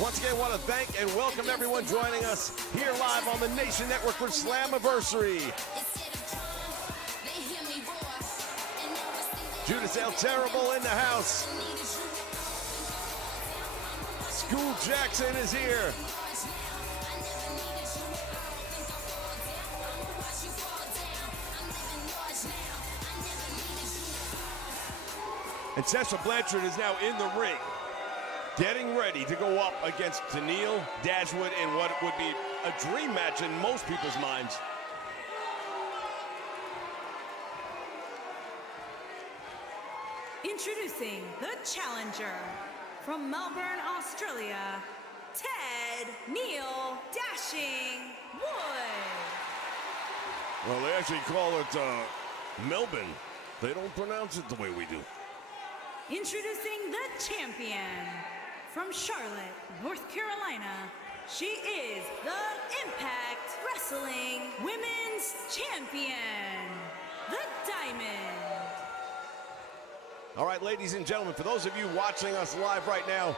Once again, I want to thank and welcome everyone joining us here live on the Nation Network for Slammiversary. Judas El Terrible in the house. School Jackson is here. And Tessa Blanchard is now in the ring, getting ready to go up against Tennille Dashwood in what would be a dream match in most people's minds. Introducing the challenger from Melbourne, Australia, Ted Neil Dashing Wood. Well, they actually call it Melbourne. They don't pronounce it the way we do. Introducing the champion from Charlotte, North Carolina. She is the Impact Wrestling Women's Champion, the Diamond. All right, ladies and gentlemen, for those of you watching us live right now,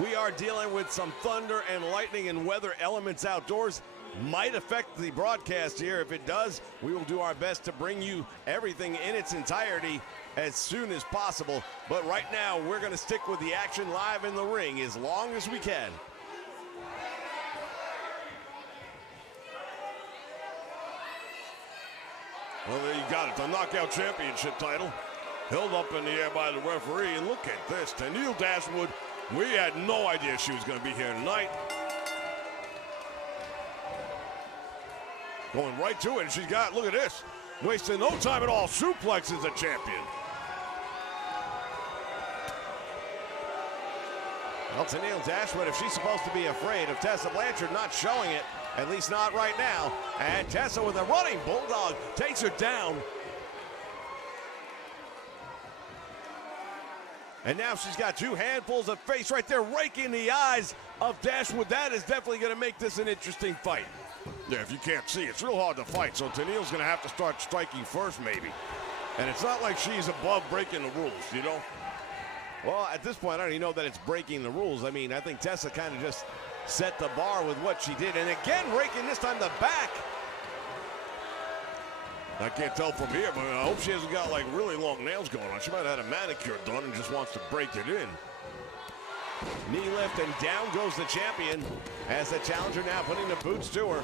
we are dealing with some thunder and lightning and weather elements outdoors. Might affect the broadcast here. If it does, we will do our best to bring you everything in its entirety as soon as possible. But right now, we're going to stick with the action live in the ring as long as we can. Well, there you got it. The Knockout Championship title held up in the air by the referee. And look at this. Tennille Dashwood, we had no idea she was going to be here tonight. Going right to it, and she's got, look at this, wasting no time at all, suplexes the champion. Well, Tennille Dashwood, if she's supposed to be afraid of Tessa Blanchard not showing it, at least not right now, and Tessa with a running bulldog takes her down. And now she's got two handfuls of face right there, raking the eyes of Dashwood. That is definitely going to make this an interesting fight. Yeah, if you can't see, it's real hard to fight, so Tennille's going to have to start striking first, maybe. And it's not like she's above breaking the rules, you know? Well, at this point, I don't even know that it's breaking the rules. I mean, I think Tessa kind of just set the bar with what she did. And again, raking this time the back. I can't tell from here, but I hope she hasn't got, like, really long nails going on. She might have had a manicure done and just wants to break it in. Knee lift, and down goes the champion as the challenger now putting the boots to her.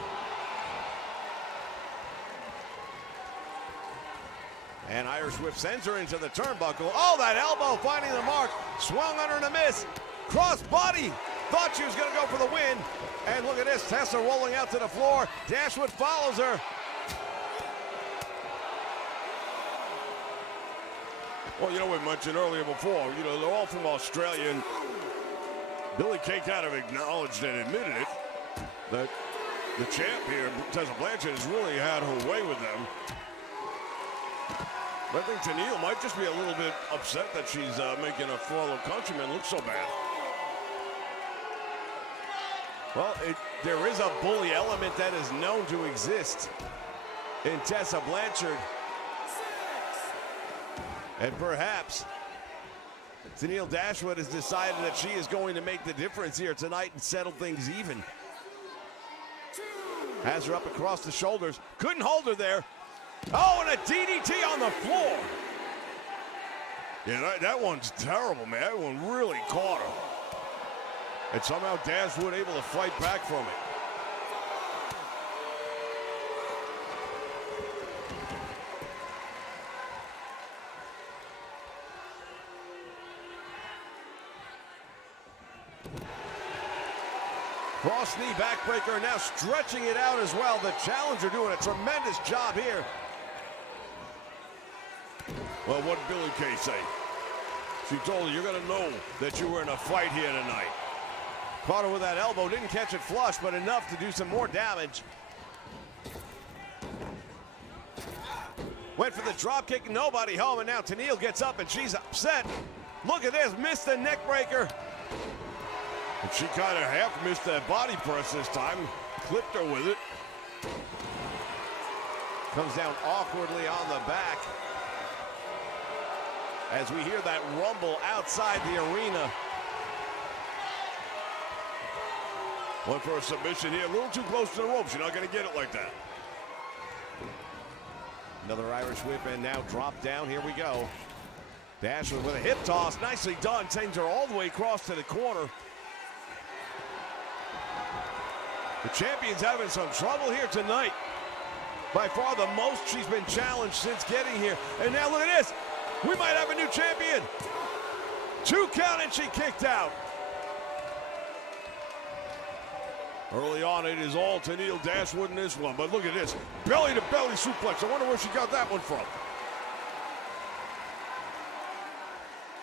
And Irish whip sends her into the turnbuckle. Oh, that elbow finding the mark. Swung on her and a miss. Cross body. Thought she was going to go for the win. And look at this. Tessa rolling out to the floor. Dashwood follows her. Well, you know, we mentioned earlier before, you know, they're all from Australia, and Billy Kay kind of acknowledged and admitted it, that the champ here, Tessa Blanchard, has really had her way with them. But I think Tennille might just be a little bit upset that she's making a fellow countryman look so bad. Well, there is a bully element that is known to exist in Tessa Blanchard. And perhaps Tennille Dashwood has decided that she is going to make the difference here tonight and settle things even. Has her up across the shoulders. Couldn't hold her there. Oh, and a DDT on the floor. Yeah, that one's terrible, man. That one really caught her. And somehow Dashwood able to fight back from it. Cross knee backbreaker, now stretching it out as well. The challenger doing a tremendous job here. Well, what did Billy Kay say? She told her, you're going to know that you were in a fight here tonight. Caught her with that elbow, didn't catch it flush, but enough to do some more damage. Went for the drop kick, nobody home, and now Tenille gets up and she's upset. Look at this, missed the neck breaker. And she kind of half missed that body press this time. Clipped her with it. Comes down awkwardly on the back. As we hear that rumble outside the arena. Went for a submission here, a little too close to the ropes. You're not going to get it like that. Another Irish whip and now drop down. Here we go. Dashwood with a hip toss. Nicely done. Sends her all the way across to the corner. The champion's having some trouble here tonight. By far the most she's been challenged since getting here. And now look at this. We might have a new champion. 2 count and she kicked out. Early on, it is all Tenille Dashwood in this one. But look at this. Belly-to-belly suplex. I wonder where she got that one from.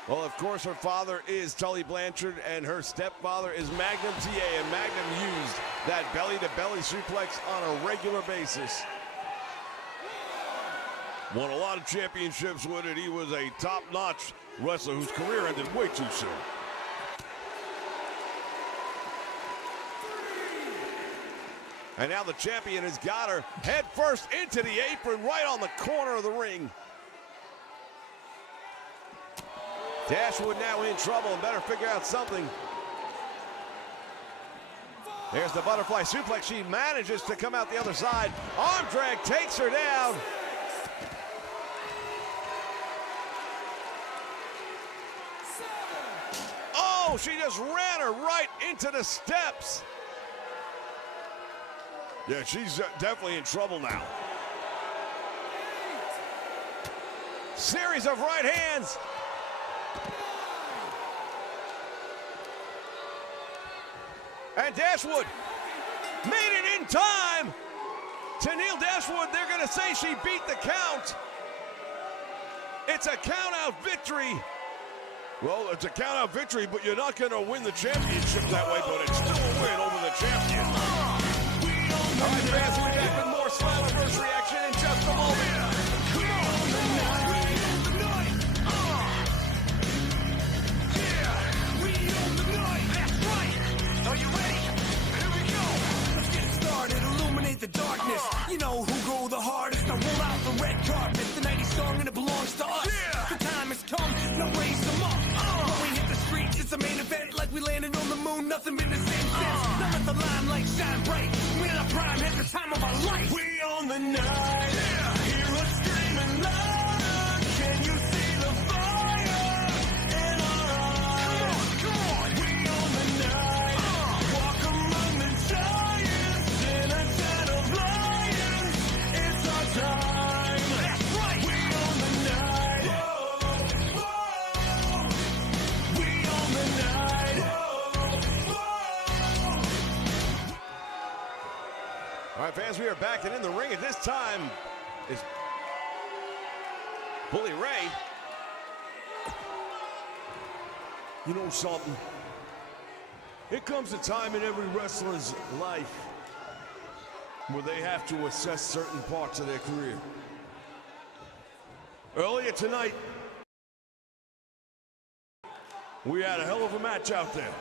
Well, of course, her father is Tully Blanchard, and her stepfather is Magnum TA, and Magnum used that belly-to-belly suplex on a regular basis. Won a lot of championships with it. He was a top-notch wrestler whose career ended way too soon. And now the champion has got her head first into the apron right on the corner of the ring. Dashwood now in trouble and better figure out something. There's the butterfly suplex. She manages to come out the other side. Arm drag takes her down. Oh, she just ran her right into the steps. Yeah, she's definitely in trouble now. Series of right hands. And Dashwood made it in time. Tenille Dashwood, they're going to say she beat the count. It's a count-out victory. Well, it's a count-out victory, but you're not going to win the championship that way, but it's still a win over the champion. All right, fans, we'll be back with more Slammiversary action in just a moment. Are you ready? Here we go. Let's get started. Illuminate the darkness. You know who go the hardest. Now roll out the red carpet. The 90s song and it belongs to us. The time has come. Now raise them up. When we hit the streets, it's a main event. Like we landed on the moon. Nothing been the same since. Now let the limelight shine bright. We're in our prime. At the time of our life. We own the night. Hear us screaming loud. Can you see the fire in our eyes? Come on. We own the night. Walk among the giants in a den of lions. It's our time. That's right. We own the night. Whoa, whoa. We own the night. Whoa, whoa. All right, fans, we are back and in the ring at this time is Bully Ray. You know something? There comes a time in every wrestler's life where they have to assess certain parts of their career. Earlier tonight, we had a hell of a match out there.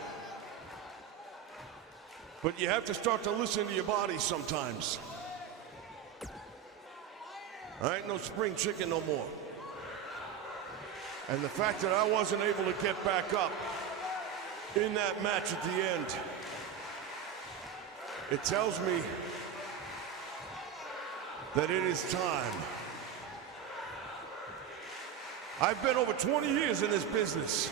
But you have to start to listen to your body sometimes. I ain't no spring chicken no more. And the fact that I wasn't able to get back up in that match at the end, it tells me that it is time. I've been over 20 years in this business.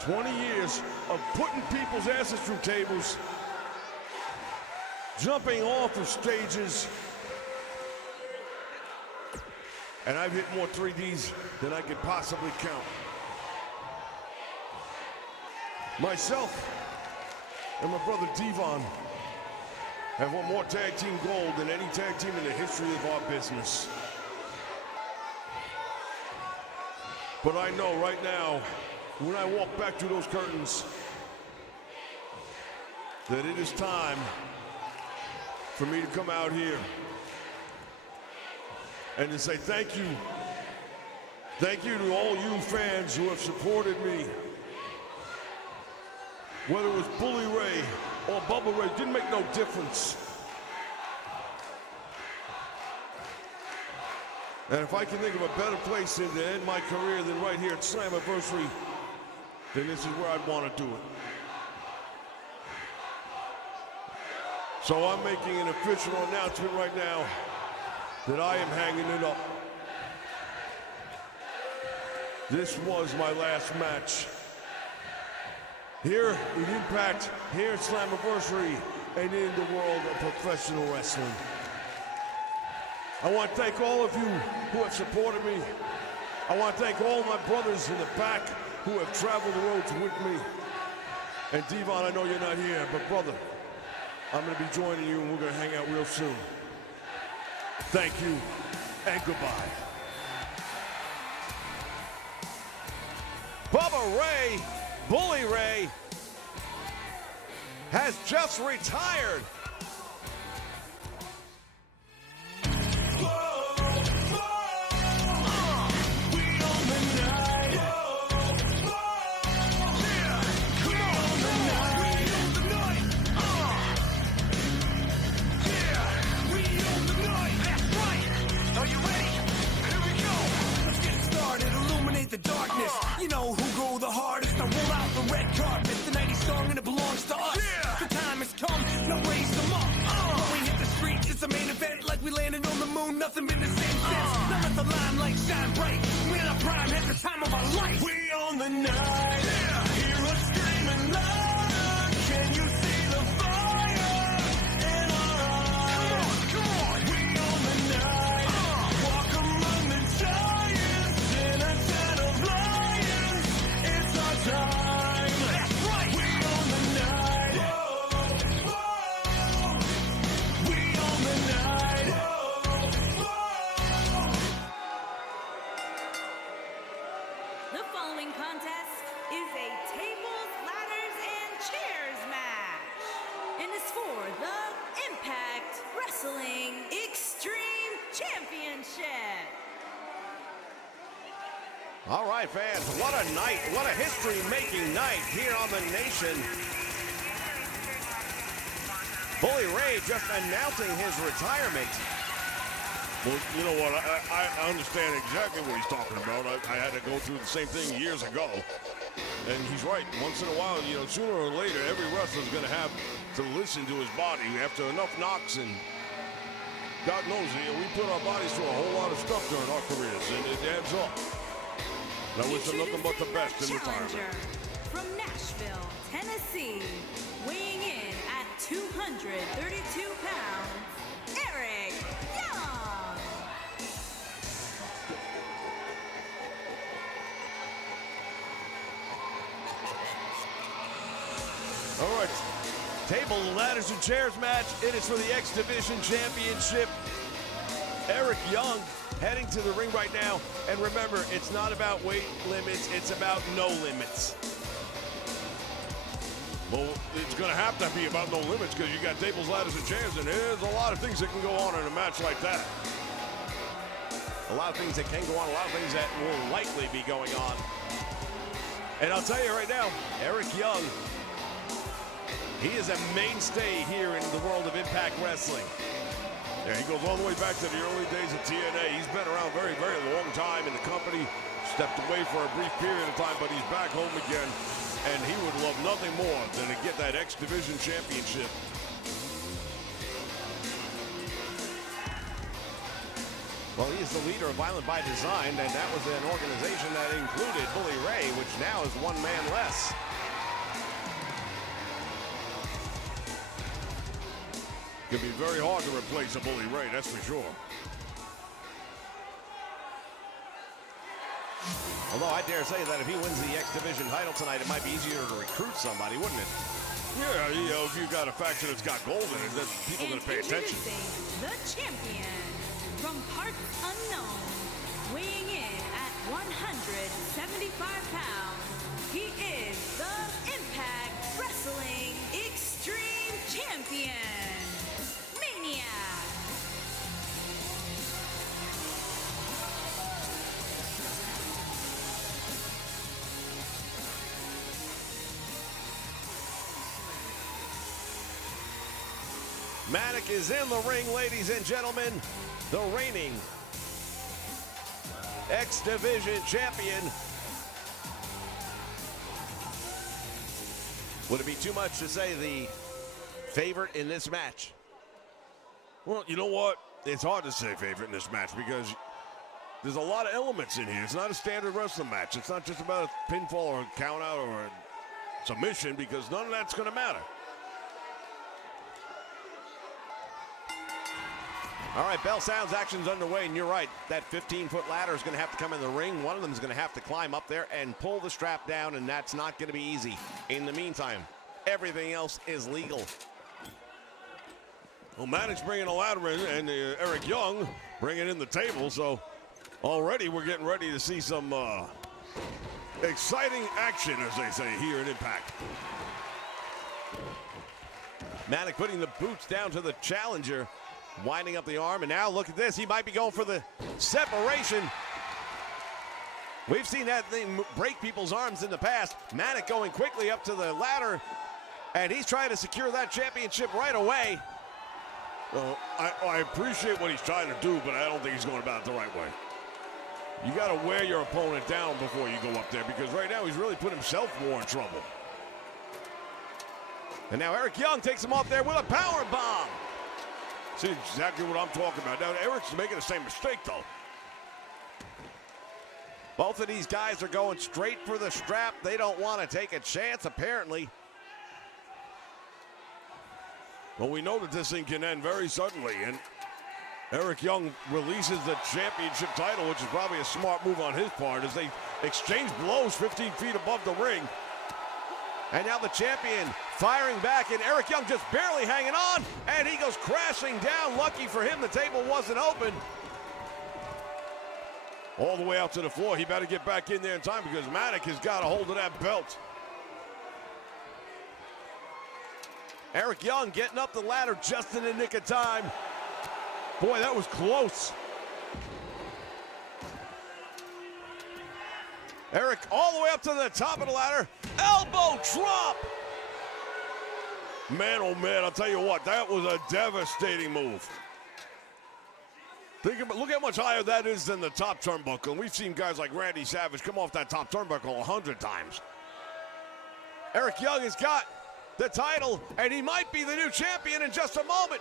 20 years of putting people's asses through tables, jumping off of stages, and I've hit more 3Ds than I could possibly count. Myself and my brother Devon have won more tag team gold than any tag team in the history of our business. But I know right now, when I walk back through those curtains, that it is time for me to come out here and to say thank you. Thank you to all you fans who have supported me. Whether it was Bully Ray or Bubba Ray, didn't make no difference. And if I can think of a better place to end my career than right here at Slammiversary, then this is where I'd want to do it. So I'm making an official announcement right now that I am hanging it up. This was my last match. Here in Impact, here at Slammiversary, and in the world of professional wrestling. I want to thank all of you who have supported me. I want to thank all my brothers in the back who have traveled the roads with me. And Devon, I know you're not here, but brother, I'm going to be joining you and we're going to hang out real soon. Thank you and goodbye. Bubba Ray, Bully Ray, has just retired. The darkness, you know who go the hardest. I roll out the red carpet, the 90s song and it belongs to us. The time has come, now raise them up. When we hit the streets, it's a main event like we landed on the moon. Nothing been the same since. Now let the limelight shine bright. We're in our prime, at the time of our life. We own the night. Hear us screaming loud. Can you see the fire in our eyes? Come on, we own the night. Walk among the giants in a tent of lions. It's our time. That's right. We own the night. We own the night. The following contest is a tables, ladders, and chairs match, and is for the Impact Wrestling Extreme Championship. All right, fans, what a night, what a history-making night here on the Nation. Bully Ray just announcing his retirement. Well, you know what? I understand exactly what he's talking about. I had to go through the same thing years ago. And he's right. Once in a while, you know, sooner or later, every wrestler's going to have to listen to his body after enough knocks. And God knows, you know, we put our bodies through a whole lot of stuff during our careers, and it adds up. And I wish him nothing but the best in retirement. Challenger from Nashville, Tennessee, weighing in at 232 pounds, Eric Young. All right, table, ladders, and chairs match. It is for the X Division Championship. Eric Young heading to the ring right now. And remember, it's not about weight limits, it's about no limits. Well, it's going to have to be about no limits because you got tables, ladders, and chairs, and there's a lot of things that can go on in a match like that. A lot of things that can go on, a lot of things that will likely be going on. And I'll tell you right now, Eric Young, he is a mainstay here in the world of Impact Wrestling. Yeah, he goes all the way back to the early days of TNA. He's been around very, very long time in the company. Stepped away for a brief period of time, but he's back home again. And he would love nothing more than to get that X Division Championship. Well, he is the leader of Violent by Design, and that was an organization that included Bully Ray, which now is one man less. Could be very hard to replace a Bully Ray, that's for sure. Although I dare say that if he wins the X Division title tonight, it might be easier to recruit somebody, wouldn't it? Yeah, you know, if you got a faction that's got gold in it, then people are going to pay attention. Introducing the champion from parts unknown, weighing in at 175 pounds, he is the Impact Wrestling Extreme Champion, Maniac. Manik is in the ring, ladies and gentlemen. The reigning X Division champion. Would it be too much to say the favorite in this match? Well, you know what? It's hard to say favorite in this match because there's a lot of elements in here. It's not a standard wrestling match. It's not just about a pinfall or a count out or a submission, because none of that's going to matter. All right, bell sounds, action's underway, and you're right. That 15-foot ladder is going to have to come in the ring. One of them is going to have to climb up there and pull the strap down, and that's not going to be easy. In the meantime, everything else is legal. Well, Manik's bringing a ladder in, and Eric Young bringing in the table, so already we're getting ready to see some exciting action, as they say, here at Impact. Manik putting the boots down to the challenger, winding up the arm, and now look at this. He might be going for the separation. We've seen that thing break people's arms in the past. Manik going quickly up to the ladder, and he's trying to secure that championship right away. Well, I appreciate what he's trying to do, but I don't think he's going about it the right way. You got to wear your opponent down before you go up there, because right now he's really put himself more in trouble. And now Eric Young takes him off there with a power bomb. See exactly what I'm talking about. Now, Eric's making the same mistake, though. Both of these guys are going straight for the strap. They don't want to take a chance, apparently. Well, we know that this thing can end very suddenly, and Eric Young releases the championship title, which is probably a smart move on his part, as they exchange blows 15 feet above the ring. And now the champion firing back, and Eric Young just barely hanging on, and he goes crashing down. Lucky for him, the table wasn't open. All the way out to the floor. He better get back in there in time, because Manik has got a hold of that belt. Eric Young getting up the ladder just in the nick of time. Boy, that was close. Eric all the way up to the top of the ladder. Elbow drop. Man, oh man, I'll tell you what, that was a devastating move. Look how much higher that is than the top turnbuckle. And we've seen guys like Randy Savage come off that top turnbuckle 100 times. Eric Young has got the title, and he might be the new champion in just a moment.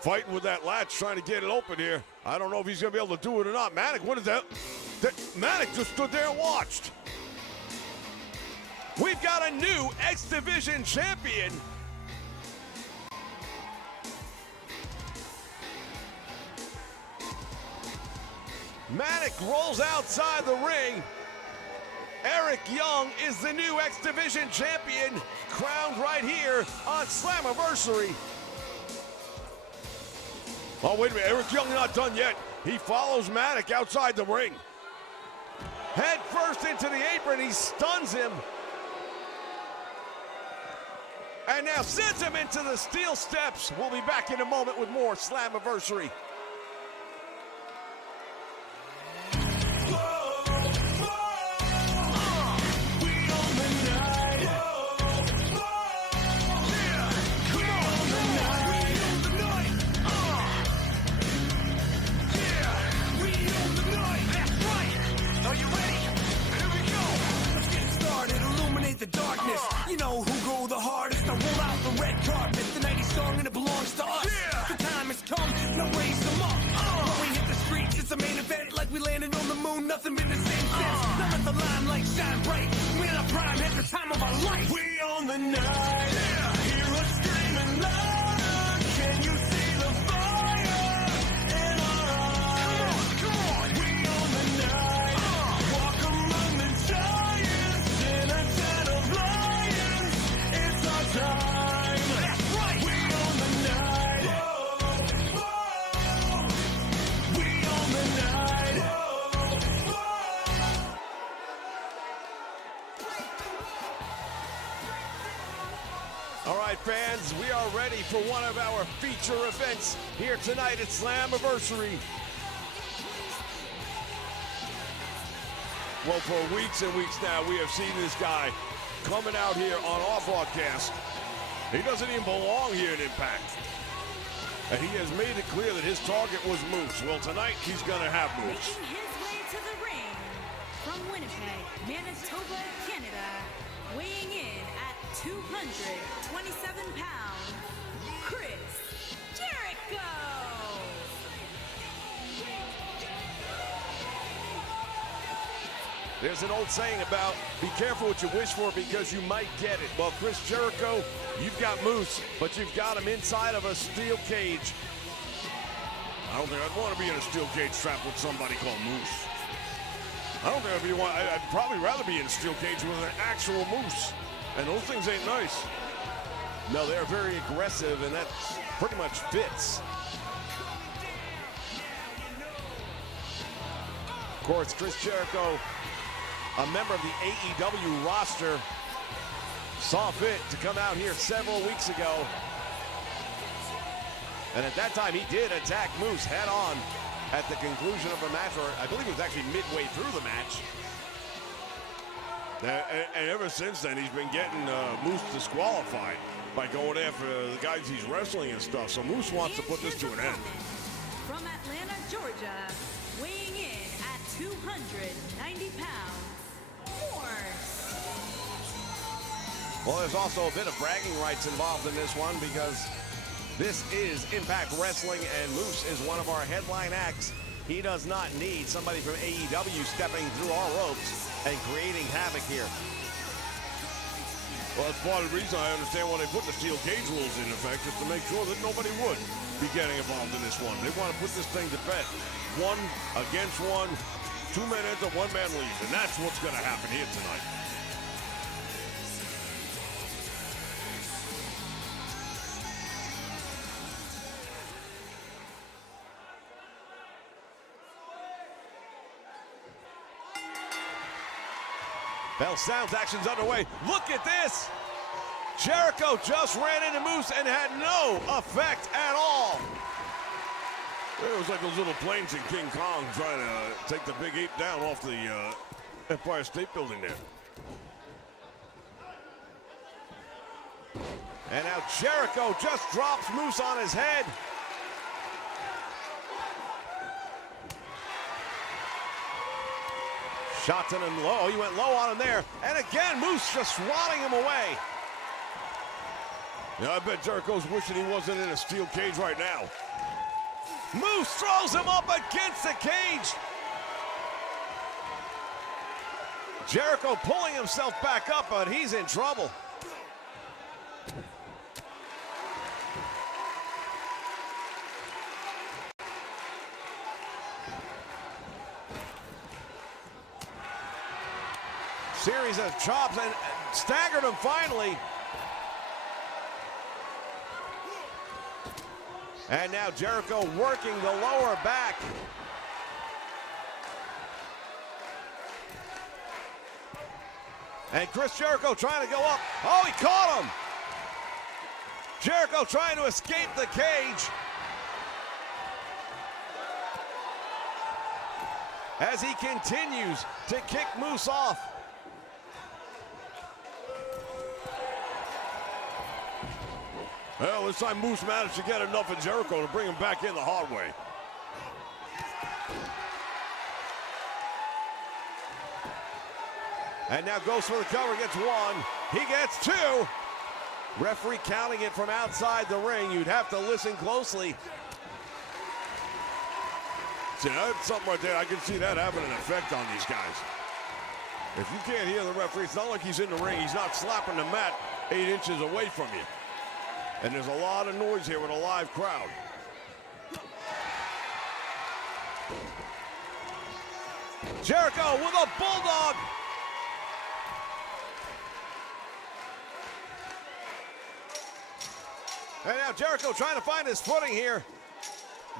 Fighting with that latch, trying to get it open here. I don't know if he's going to be able to do it or not. Manik, what is that? Manik just stood there and watched. We've got a new X Division champion. Manik rolls outside the ring. Eric Young is the new X Division champion, crowned right here on Slammiversary. Oh, wait a minute, Eric Young not done yet. He follows Manik outside the ring. Head first into the apron, he stuns him. And now sends him into the steel steps. We'll be back in a moment with more Slammiversary. The darkness, you know who go the hardest. I roll out the red carpet, the 90s song and it belongs to us. The time has come, now raise them up. When we hit the streets, it's a main event, like we landed on the moon. Nothing been the same since. Now let the limelight shine bright. We're in our prime, at the time of our life. We own the night. Hear us screaming louder. Can you see the fire in our eyes? Come on, we own the night. Walk among the giants in a tent of lions. It's our time. That's right. We own the night. We own the night. All right, fans, we are ready for one of our feature events here tonight at Slammiversary. Well, for weeks and weeks now, we have seen this guy coming out here on our broadcast He doesn't even belong here in Impact. And he has made it clear that his target was Moose. Well, tonight he's going to have Moose. Making his way to the ring from Winnipeg, Manitoba, Canada, weighing in at 227 pounds, Chris Jericho. There's an old saying about be careful what you wish for because you might get it. Well, Chris Jericho, you've got Moose, but you've got him inside of a steel cage. I don't think I'd want to be in a steel cage trap with somebody called Moose. I don't think I'd probably rather be in a steel cage with an actual moose. And those things ain't nice. No, they're very aggressive, and that pretty much fits. Of course, Chris Jericho, a member of the AEW roster, saw fit to come out here several weeks ago. And at that time, he did attack Moose head on at the conclusion of the match, or I believe it was actually midway through the match. And ever since then, he's been getting Moose disqualified by going after the guys he's wrestling and stuff. So Moose wants to put this to an end. From Atlanta, Georgia, weighing in at 290 pounds, Morse. Well, there's also a bit of bragging rights involved in this one because this is Impact Wrestling, and Moose is one of our headline acts. He does not need somebody from AEW stepping through our ropes and creating havoc here. Well, that's part of the reason I understand why they put the steel cage rules in effect, just to make sure that nobody would be getting involved in this one. They want to put this thing to bed. 1 against 1, 2 men enter, 1 man leaves, and that's what's going to happen here tonight. Bell sounds, action's underway. Look at this. Jericho just ran into Moose and had no effect at all. It was like those little planes in King Kong trying to take the big ape down off the Empire State Building there. And now Jericho just drops Moose on his head. Shots in him low. He went low on him there. And again, Moose just swatting him away. Yeah, I bet Jericho's wishing he wasn't in a steel cage right now. Moose throws him up against the cage. Jericho pulling himself back up, but he's in trouble. Series of chops and staggered him finally. And now Jericho working the lower back. And Chris Jericho trying to go up. Oh, he caught him. Jericho trying to escape the cage. As he continues to kick Moose off. Well, this time Moose managed to get enough of Jericho to bring him back in the hard way. And now goes for the cover, gets 1. He gets 2. Referee counting it from outside the ring. You'd have to listen closely. See, that's something right there. I can see that having an effect on these guys. If you can't hear the referee, it's not like he's in the ring. He's not slapping the mat 8 inches away from you. And there's a lot of noise here with a live crowd. Jericho with a bulldog. And now Jericho trying to find his footing here.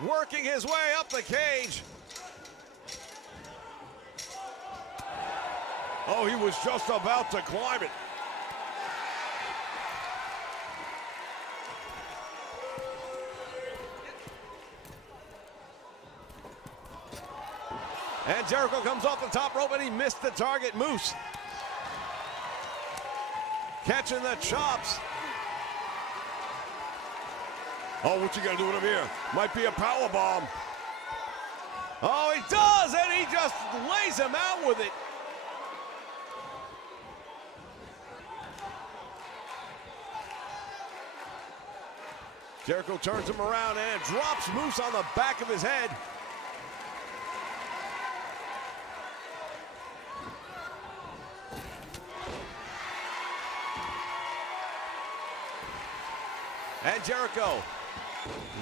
Working his way up the cage. Oh, he was just about to climb it. And Jericho comes off the top rope and he missed the target. Moose catching the chops. Oh, what you gonna do with him here? Might be a power bomb. Oh, he does, and he just lays him out with it. Jericho turns him around and drops Moose on the back of his head. And Jericho,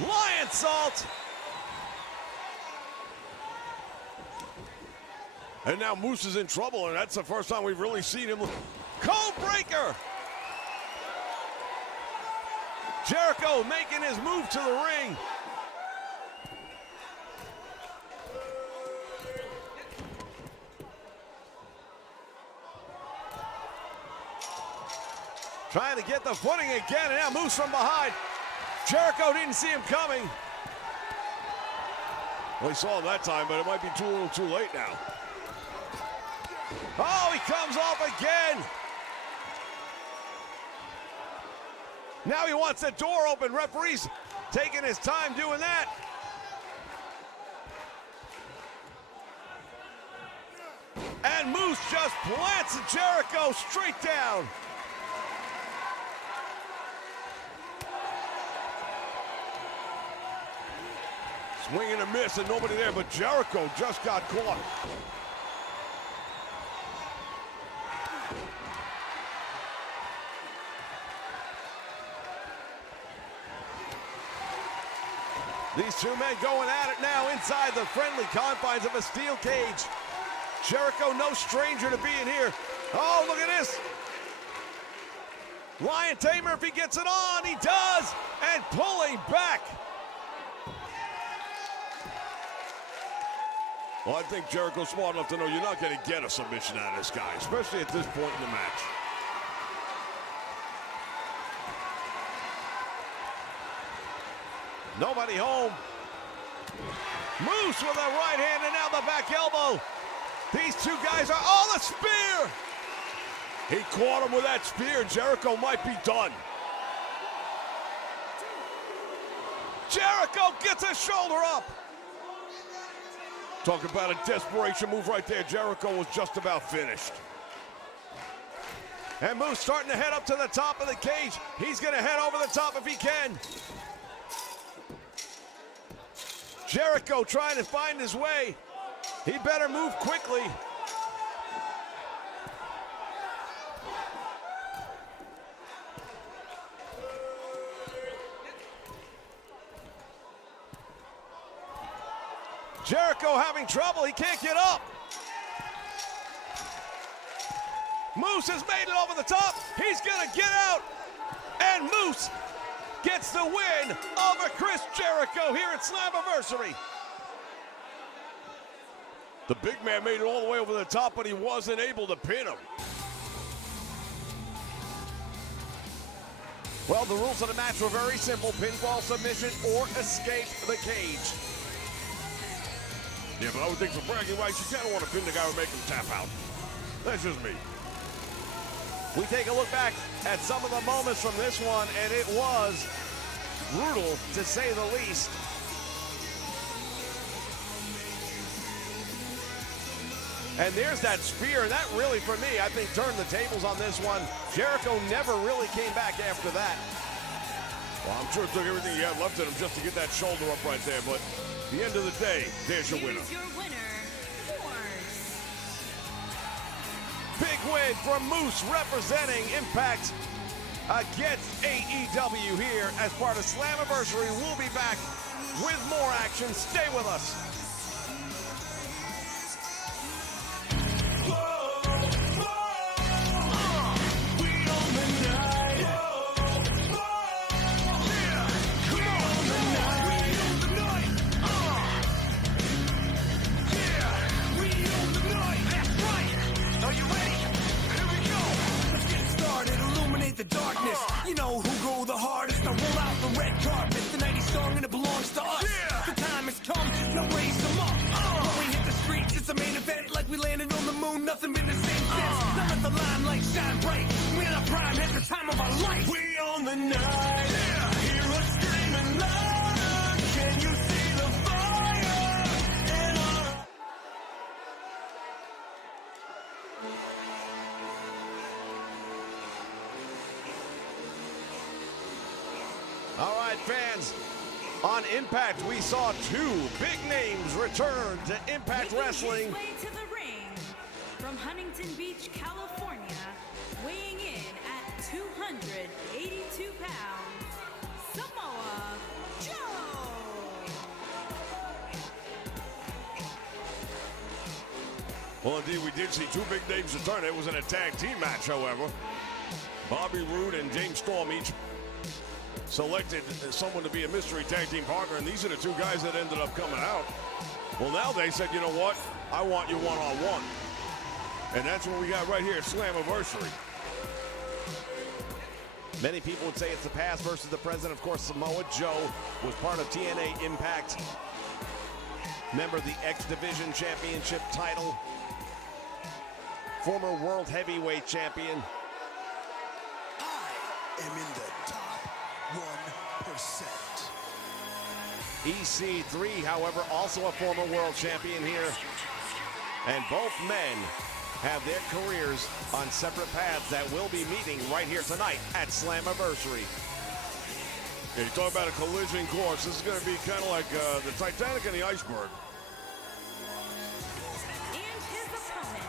lion salt. And now Moose is in trouble, and that's the first time we've really seen him. Code breaker. Jericho making his move to the ring. Trying to get the footing again, and now Moose from behind. Jericho didn't see him coming. Well, he saw him that time, but it might be a little too late now. Oh, he comes off again. Now he wants the door open. Referee's taking his time doing that. And Moose just plants Jericho straight down. Swing and a miss, and nobody there, but Jericho just got caught. These two men going at it now inside the friendly confines of a steel cage. Jericho, no stranger to being here. Oh, look at this. Lion Tamer, if he gets it on, he does. And pulling back. Well, I think Jericho's smart enough to know you're not going to get a submission out of this guy, especially at this point in the match. Nobody home. Moose with a right hand and now the back elbow. These two guys are, oh, the spear! He caught him with that spear. Jericho might be done. Jericho gets his shoulder up. Talk about a desperation move right there. Jericho was just about finished. And Moose starting to head up to the top of the cage. He's going to head over the top if he can. Jericho trying to find his way. He better move quickly. Jericho having trouble. He can't get up. Moose has made it over the top. He's going to get out. And Moose gets the win over Chris Jericho here at Slammiversary. The big man made it all the way over the top, but he wasn't able to pin him. Well, the rules of the match were very simple. Pinfall, submission, or escape the cage. Yeah, but I would think for bragging rights, you kind of want to pin the guy or make him tap out. That's just me. We take a look back at some of the moments from this one, and it was brutal, to say the least. And there's that spear, and that really, for me, I think turned the tables on this one. Jericho never really came back after that. Well, I'm sure it took everything he had left in him just to get that shoulder up right there, but at the end of the day, there's your winner. Here's your winner, Force. Big win from Moose representing Impact against AEW here as part of Slammiversary. We'll be back with more action. Stay with us. The darkness, you know who go the hardest. I roll out the red carpet, the night is strong and it belongs to us. The time has come, now raise them up. When we hit the streets, it's a main event, like we landed on the moon. Nothing been the same since. Now let the limelight shine bright. We're in our prime at the time of our life. We own the night. Hear us screaming loud. fans. On Impact, we saw two big names return to Impact Making Wrestling. his way to the ring from Huntington Beach, California, weighing in at 282 pounds, Samoa Joe. Well, indeed, we did see two big names return. It was in a tag team match, however. Bobby Roode and James Storm each selected someone to be a mystery tag team partner, and these are the two guys that ended up coming out. Well, now they said, you know what? I want you one-on-one. And that's what we got right here at Slammiversary. Many people would say it's the past versus the present. Of course, Samoa Joe was part of TNA Impact. Member of the X Division Championship title. Former World Heavyweight Champion. I am in the top 1%. EC3, however, also a former world champion here. And both men have their careers on separate paths that will be meeting right here tonight at Slammiversary. Yeah, you talk about a collision course. This is going to be kind of like the Titanic and the iceberg. And his opponent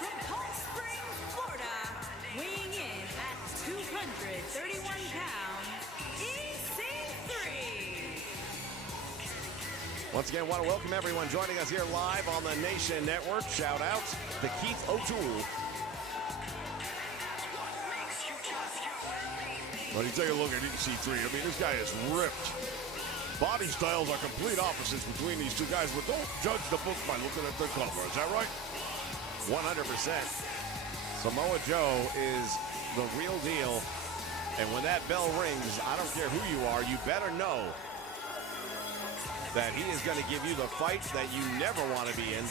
from Palm Springs, Florida, weighing in at 231 pounds, EC3. Once again, want to welcome everyone joining us here live on the Nation Network. Shout out to Keith O'Toole. When you take a look at EC3, I mean, this guy is ripped. Body styles are complete opposites between these two guys, but don't judge the book by looking at the cover. Is that right? 100%. Samoa Joe is the real deal. And when that bell rings, I don't care who you are, you better know that he is going to give you the fight that you never want to be in.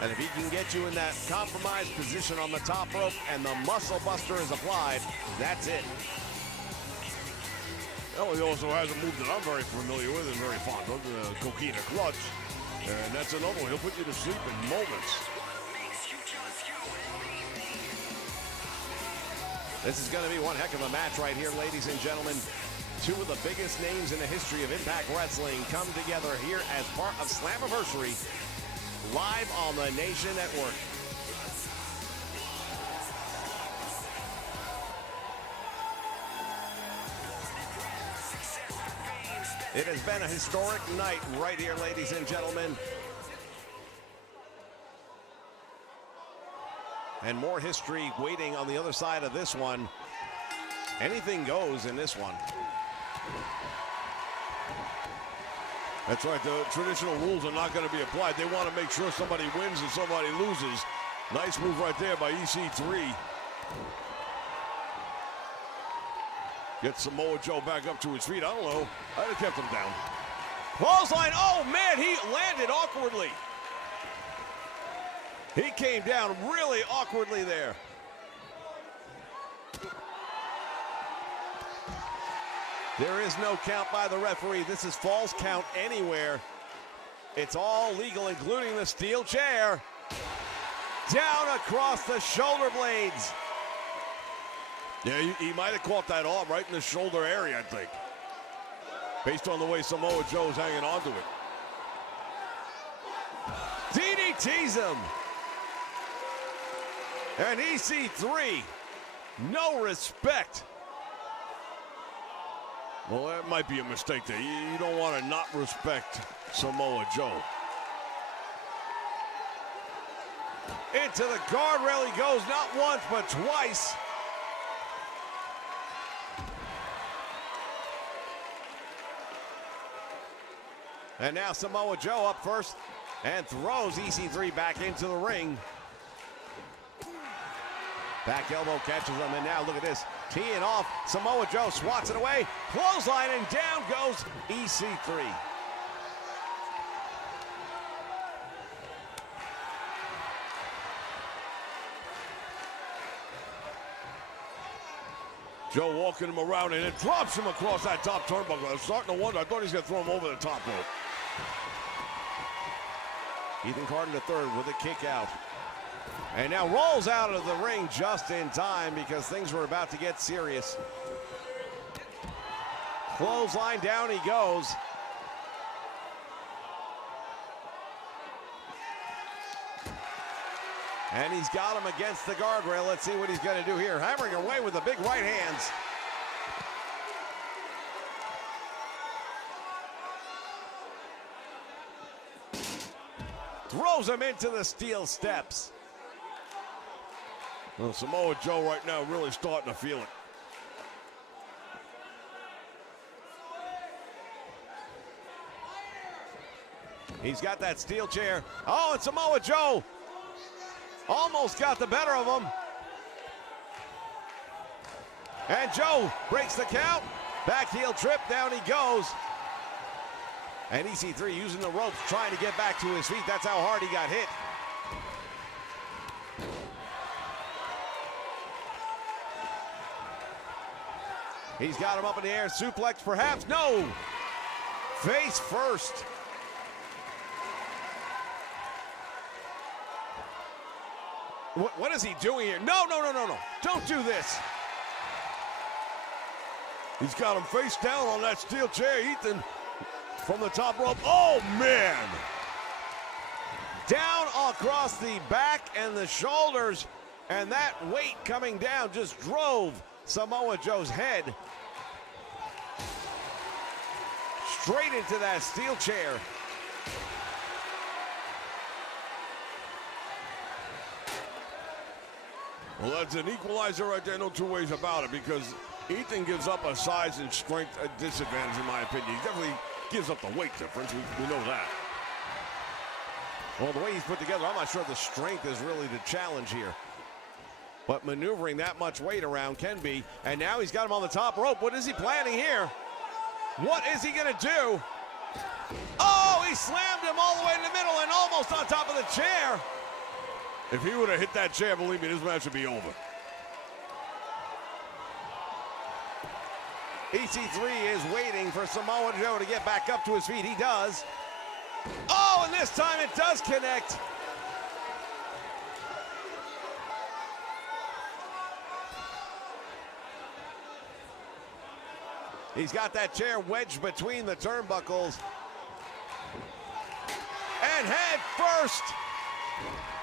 And if he can get you in that compromised position on the top rope and the muscle buster is applied, that's it. Well, he also has a move that I'm very familiar with and very fond of, the Coquina Clutch. And that's another one. He'll put you to sleep in moments. This is going to be one heck of a match right here, ladies and gentlemen. Two of the biggest names in the history of Impact Wrestling come together here as part of Slammiversary, live on the Nation Network. It has been a historic night right here, ladies and gentlemen. And more history waiting on the other side of this one. Anything goes in this one. That's right. The traditional rules are not going to be applied. They want to make sure somebody wins and somebody loses. Nice move right there by EC3. Get Samoa Joe back up to his feet. I don't know. I'd have kept him down. Clothesline. Oh, man, he landed awkwardly. He came down really awkwardly there. There is no count by the referee. This is false count anywhere. It's all legal, including the steel chair. Down across the shoulder blades. Yeah, he might have caught that arm right in the shoulder area, I think. Based on the way Samoa Joe's hanging on to it. DDTs him. And EC3, no respect. Well, that might be a mistake there. You don't want to not respect Samoa Joe. Into the guardrail he goes, not once, but twice. And now Samoa Joe up first and throws EC3 back into the ring. Back elbow catches him, and now look at this. Teeing off, Samoa Joe swats it away. Clothesline, and down goes EC3. Joe walking him around, and it drops him across that top turnbuckle. I was starting to wonder. I thought he was going to throw him over the top rope. Ethan Carter III with a kick out. And now rolls out of the ring just in time because things were about to get serious. Clothesline, down he goes. And he's got him against the guardrail. Let's see what he's going to do here. Hammering away with the big right hands. Throws him into the steel steps. Well, Samoa Joe right now really starting to feel it. He's got that steel chair. Oh, and Samoa Joe almost got the better of him. And Joe breaks the count. Back heel trip, down he goes. And EC3 using the ropes, trying to get back to his feet. That's how hard he got hit. He's got him up in the air. Suplex perhaps? No! Face first. What is he doing here? No, no, no, no, no. Don't do this. He's got him face down on that steel chair, Ethan, from the top rope. Oh, man. Down across the back and the shoulders, and that weight coming down just drove Samoa Joe's head straight into that steel chair. Well, that's an equalizer right there, no two ways about it, because Ethan gives up a size and strength disadvantage, in my opinion. He definitely gives up the weight difference. We know that. Well, the way he's put together, I'm not sure the strength is really the challenge here. But maneuvering that much weight around can be. And now he's got him on the top rope. What is he planning here? What is he going to do? Oh, he slammed him all the way in the middle and almost on top of the chair. If he would have hit that chair, believe me, this match would be over. EC3 is waiting for Samoa Joe to get back up to his feet. He does. Oh, and this time it does connect. He's got that chair wedged between the turnbuckles. And head first.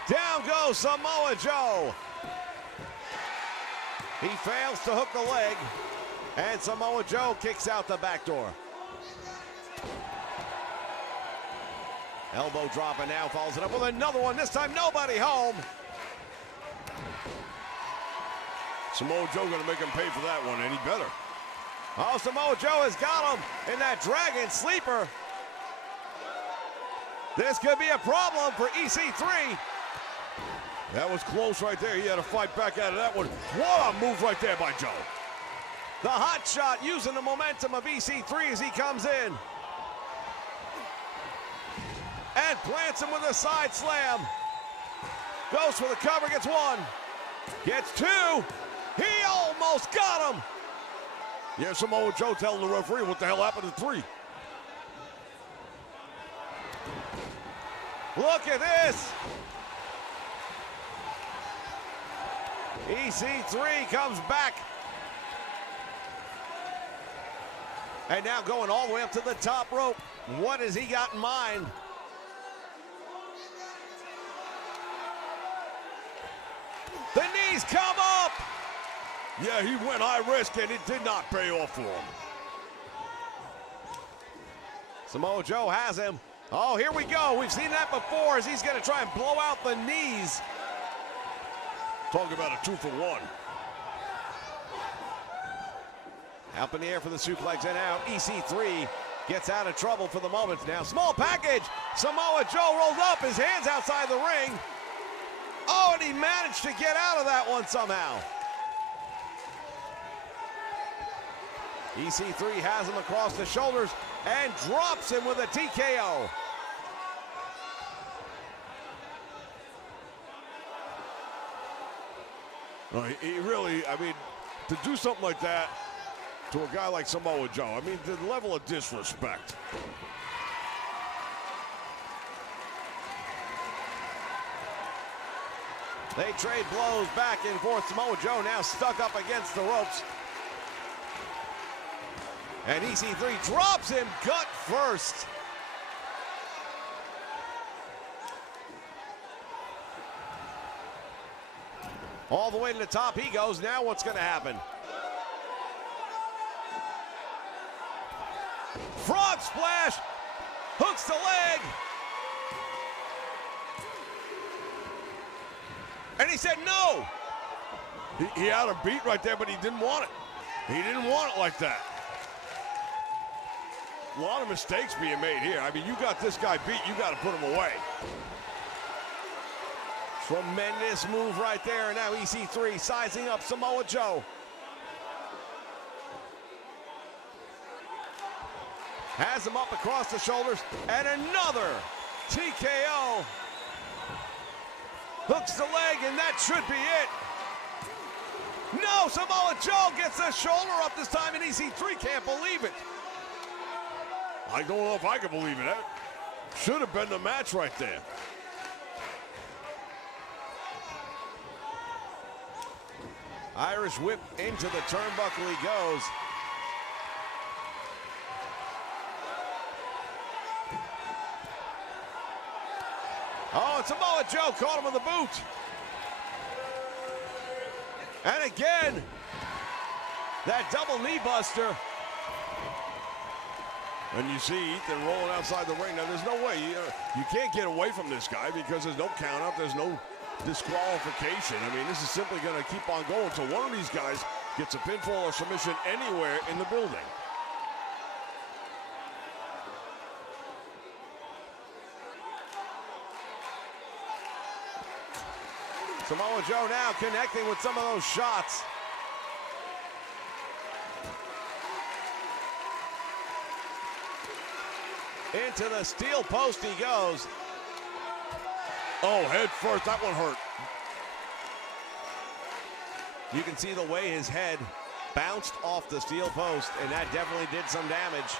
Down goes Samoa Joe. He fails to hook the leg. And Samoa Joe kicks out the back door. Elbow drop, and now follows it up with another one. This time nobody home. Samoa Joe gonna make him pay for that one, and he better. Oh, Samoa Joe has got him in that dragon sleeper. This could be a problem for EC3. That was close right there. He had to fight back out of that one. What a move right there by Joe. The hot shot using the momentum of EC3 as he comes in. And plants him with a side slam. Goes for the cover, gets one. Gets two. He almost got him. Yeah, Samoa Joe telling the referee what the hell happened to three. Look at this. EC3 comes back. And now going all the way up to the top rope. What has he got in mind? The knees come up. Yeah, he went high risk, and it did not pay off for him. Samoa Joe has him. Oh, here we go. We've seen that before as he's going to try and blow out the knees. Talk about a 2-for-1. Up in the air for the suplex and out. EC3 gets out of trouble for the moment. Now, small package. Samoa Joe rolls up, his hands outside the ring. Oh, and he managed to get out of that one somehow. EC3 has him across the shoulders and drops him with a TKO. No, he really, I mean, to do something like that to a guy like Samoa Joe, I mean, the level of disrespect. They trade blows back and forth. Samoa Joe now stuck up against the ropes. And EC3 drops him gut first. All the way to the top he goes. Now what's going to happen? Frog splash. Hooks the leg. And he said no. He had him beat right there, but he didn't want it. He didn't want it like that. A lot of mistakes being made here. I mean, you got this guy beat, you got to put him away. Tremendous move right there. And now EC3 sizing up Samoa Joe. Has him up across the shoulders. And another TKO. Hooks the leg, and that should be it. No, Samoa Joe gets the shoulder up this time, and EC3 can't believe it. I don't know if I can believe it. That should have been the match right there. Irish whip into the turnbuckle he goes. Oh, and Samoa Joe caught him with the boot. And again, that double knee buster. And you see Ethan rolling outside the ring. Now, there's no way. You can't get away from this guy because there's no count out. There's no disqualification. I mean, this is simply going to keep on going. So one of these guys gets a pinfall or submission anywhere in the building. Samoa Joe now connecting with some of those shots. Into the steel post he goes. Oh, head first. That one hurt. You can see the way his head bounced off the steel post, and that definitely did some damage.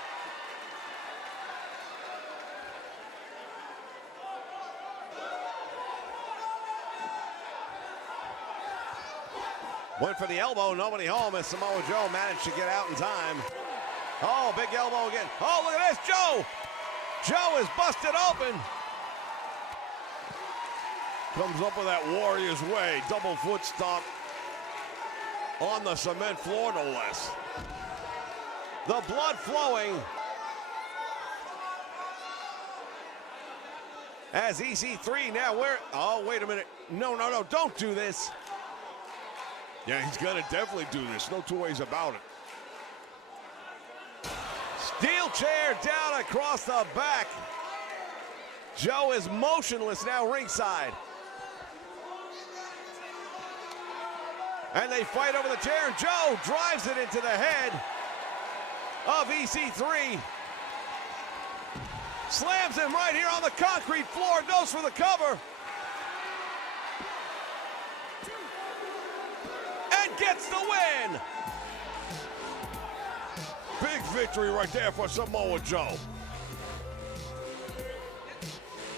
Went for the elbow, nobody home as Samoa Joe managed to get out in time. Oh, big elbow again. Oh, look at this, Joe! Joe is busted open. Comes up with that Warrior's Way. Double foot stomp on the cement floor, no less. The blood flowing. As EC3 now where, oh, wait a minute. No, don't do this. Yeah, he's gonna definitely do this. No two ways about it. Steel chair down across the back. Joe is motionless now ringside. And they fight over the chair, and Joe drives it into the head of EC3. Slams him right here on the concrete floor, goes for the cover. And gets the win. Big victory right there for Samoa Joe.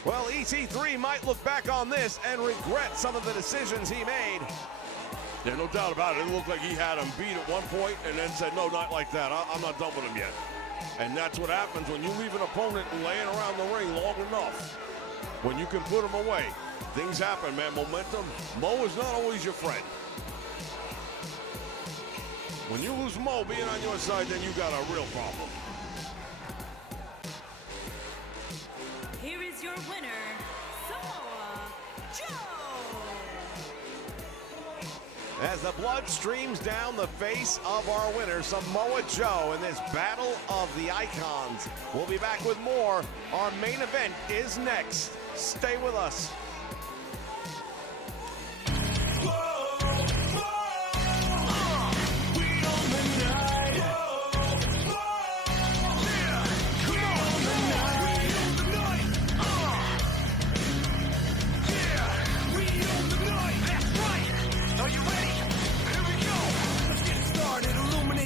Well, EC3 might look back on this and regret some of the decisions he made. Yeah, no doubt about it. It looked like he had him beat at one point and then said, no, not like that. I'm not done with him yet. And that's what happens when you leave an opponent laying around the ring long enough. When you can put him away, things happen, man. Momentum. Mo is not always your friend. When you lose Mo being on your side, then you got a real problem. Here is your winner, Samoa Joe. As the blood streams down the face of our winner, Samoa Joe, in this battle of the icons. We'll be back with more. Our main event is next. Stay with us.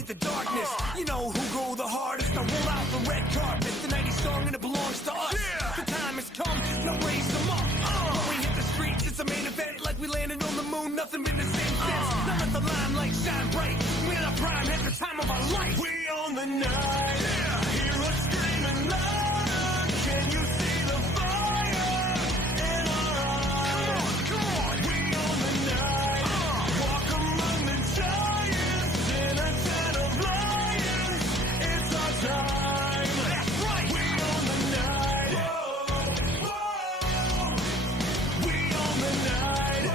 The darkness, you know who go the hardest. I roll out the red carpet, the 90s song and it belongs to us. The time has come, now raise them up. When we hit the streets, it's a main event, like we landed on the moon, nothing been the same since. Now let the limelight shine bright. We're in our prime, at the time of our life. We on own the night. Hear us screaming louder. Can you see the fire in our eyes? Come on. We own the night. Walk among the giants in a den of lions. It's our time. That's right. We own the night. Whoa. We own the night.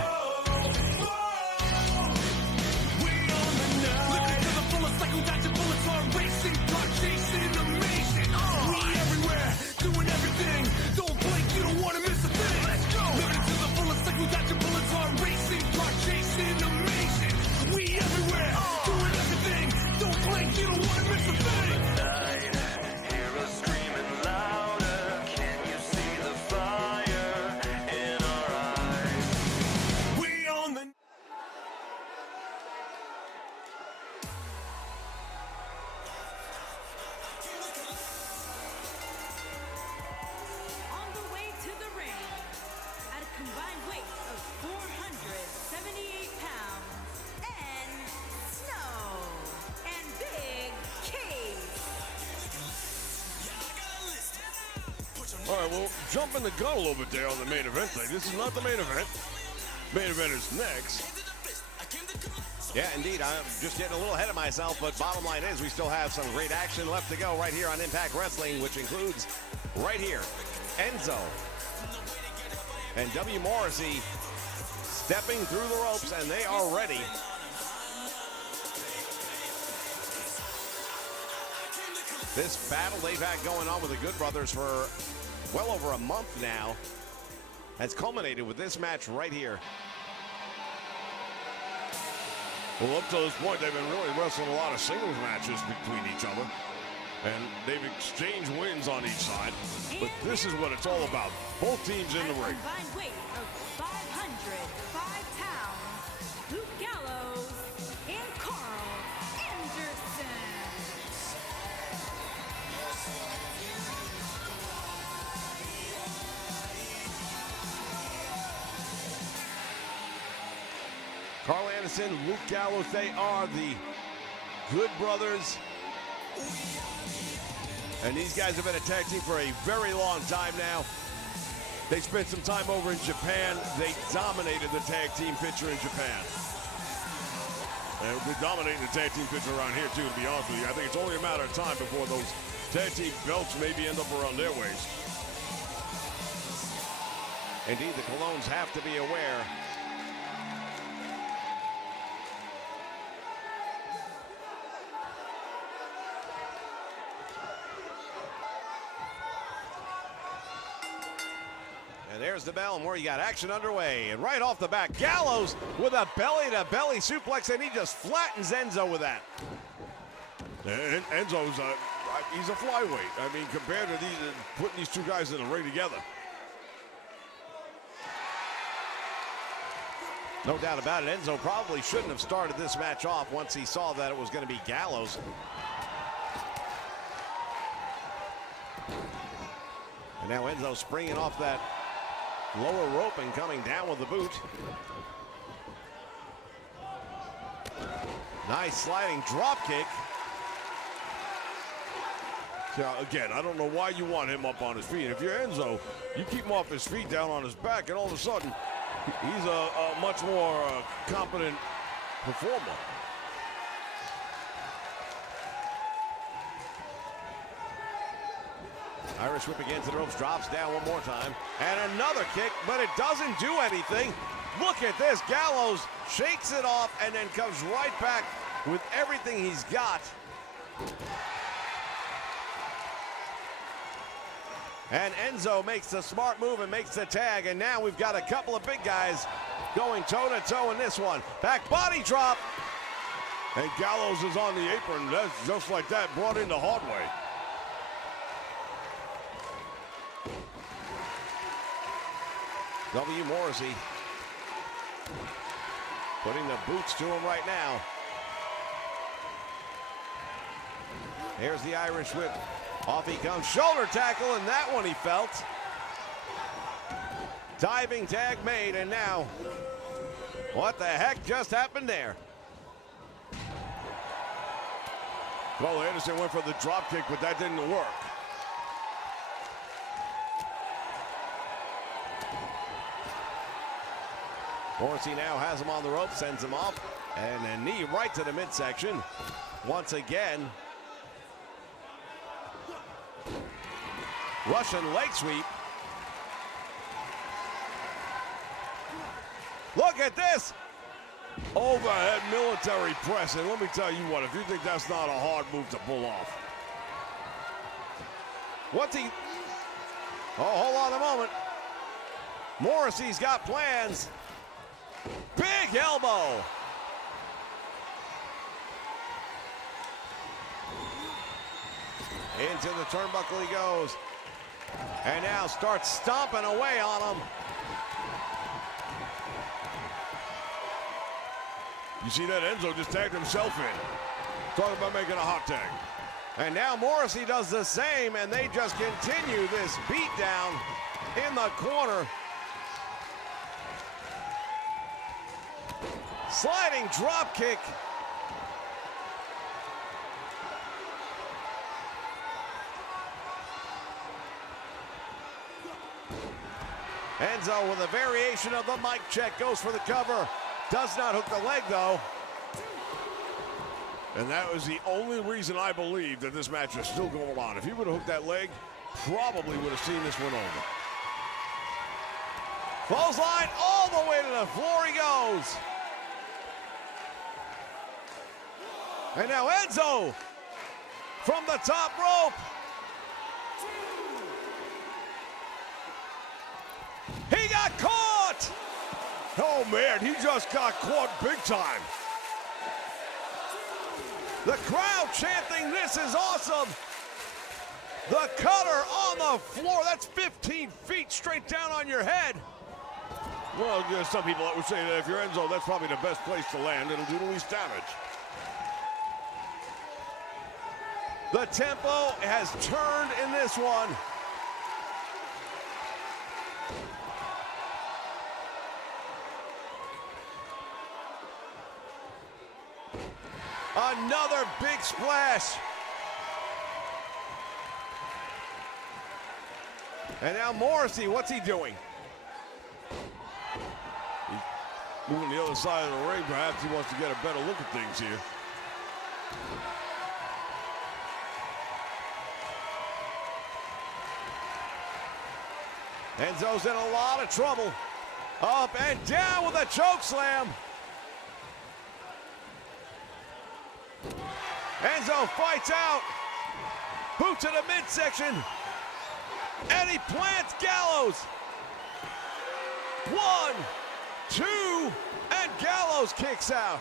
We own the night. Living to the fullest, like we got your bullets on racing, car chasing, amazing. We everywhere, doing everything. Don't blink, you don't wanna miss a thing. Let's go. Living to the fullest, like we got your bullets on racing, car chasing, amazing. We everywhere, doing everything. Don't blink, you don't wanna miss a thing. Night, hear us screaming louder. Can you see the fire in our eyes? We own the. On the way to the ring, at a combined weight of 478 pounds, and Snow and Big Case. All right, well, jumping the gun a little bit there on the main event thing. This is not the main event. Main event is next. Yeah, indeed. I'm just getting a little ahead of myself, but bottom line is we still have some great action left to go right here on Impact Wrestling, which includes right here, Enzo and W. Morrissey stepping through the ropes, and they are ready. This battle they've had going on with the Good Brothers for well over a month now has culminated with this match right here. Well, up to this point, they've been really wrestling a lot of singles matches between each other. And they've exchanged wins on each side. But this is what it's all about. Both teams in the ring. Combined weight of 505 pounds, Luke Gallows and Carl Anderson. Carl Anderson, Luke Gallows, they are the Good Brothers. And these guys have been a tag team for a very long time now. They spent some time over in Japan. They dominated the tag team picture in Japan. And they're dominating the tag team picture around here, too, to be honest with you. I think it's only a matter of time before those tag team belts maybe end up around their waist. Indeed, the Colognes have to be aware. And there's the bell, and where you got action underway. And right off the bat, Gallows with a belly-to-belly suplex, and he just flattens Enzo with that. And Enzo's he's a flyweight. I mean, compared to putting these two guys in the ring together. No doubt about it, Enzo probably shouldn't have started this match off once he saw that it was going to be Gallows. And now Enzo springing off that lower rope and coming down with the boot. Nice sliding drop kick. Yeah, again, I don't know why you want him up on his feet. If you're Enzo, you keep him off his feet down on his back, and all of a sudden, he's a much more competent performer. Irish whip again to the ropes, drops down one more time. And another kick, but it doesn't do anything. Look at this, Gallows shakes it off and then comes right back with everything he's got. And Enzo makes the smart move and makes the tag, and now we've got a couple of big guys going toe-to-toe in this one. Back body drop. And Gallows is on the apron. That's just like that, brought in the hard way. W. Morrissey putting the boots to him right now. Here's the Irish whip. Off he comes, shoulder tackle, and that one he felt. Diving tag made, and now, what the heck just happened there? Well, Anderson went for the drop kick, but that didn't work. Morrissey now has him on the rope, sends him off, and a knee right to the midsection. Once again, Russian leg sweep. Look at this! Overhead military press, and let me tell you what, if you think that's not a hard move to pull off. What's he? Oh, hold on a moment. Morrissey's got plans. Big elbow. Into the turnbuckle he goes. And now starts stomping away on him. You see that? Enzo just tagged himself in. Talking about making a hot tag. And now Morrissey does the same, and they just continue this beatdown in the corner. Sliding drop kick. Enzo with a variation of the mic check goes for the cover. Does not hook the leg though. And that was the only reason I believe that this match is still going on. If he would have hooked that leg, probably would have seen this one over. Clothesline all the way to the floor he goes. And now Enzo from the top rope. He got caught. Oh man, he just got caught big time. The crowd chanting, "This is awesome." The cutter on the floor. That's 15 feet straight down on your head. Well, there's some people that would say that if you're Enzo, that's probably the best place to land. It'll do the least damage. The tempo has turned in this one. Another big splash. And now Morrissey, what's he doing? Moving the other side of the ring, perhaps he wants to get a better look at things here. Enzo's in a lot of trouble. Up and down with a choke slam. Enzo fights out. Boot to the midsection. And he plants Gallows. 1, 2, and Gallows kicks out.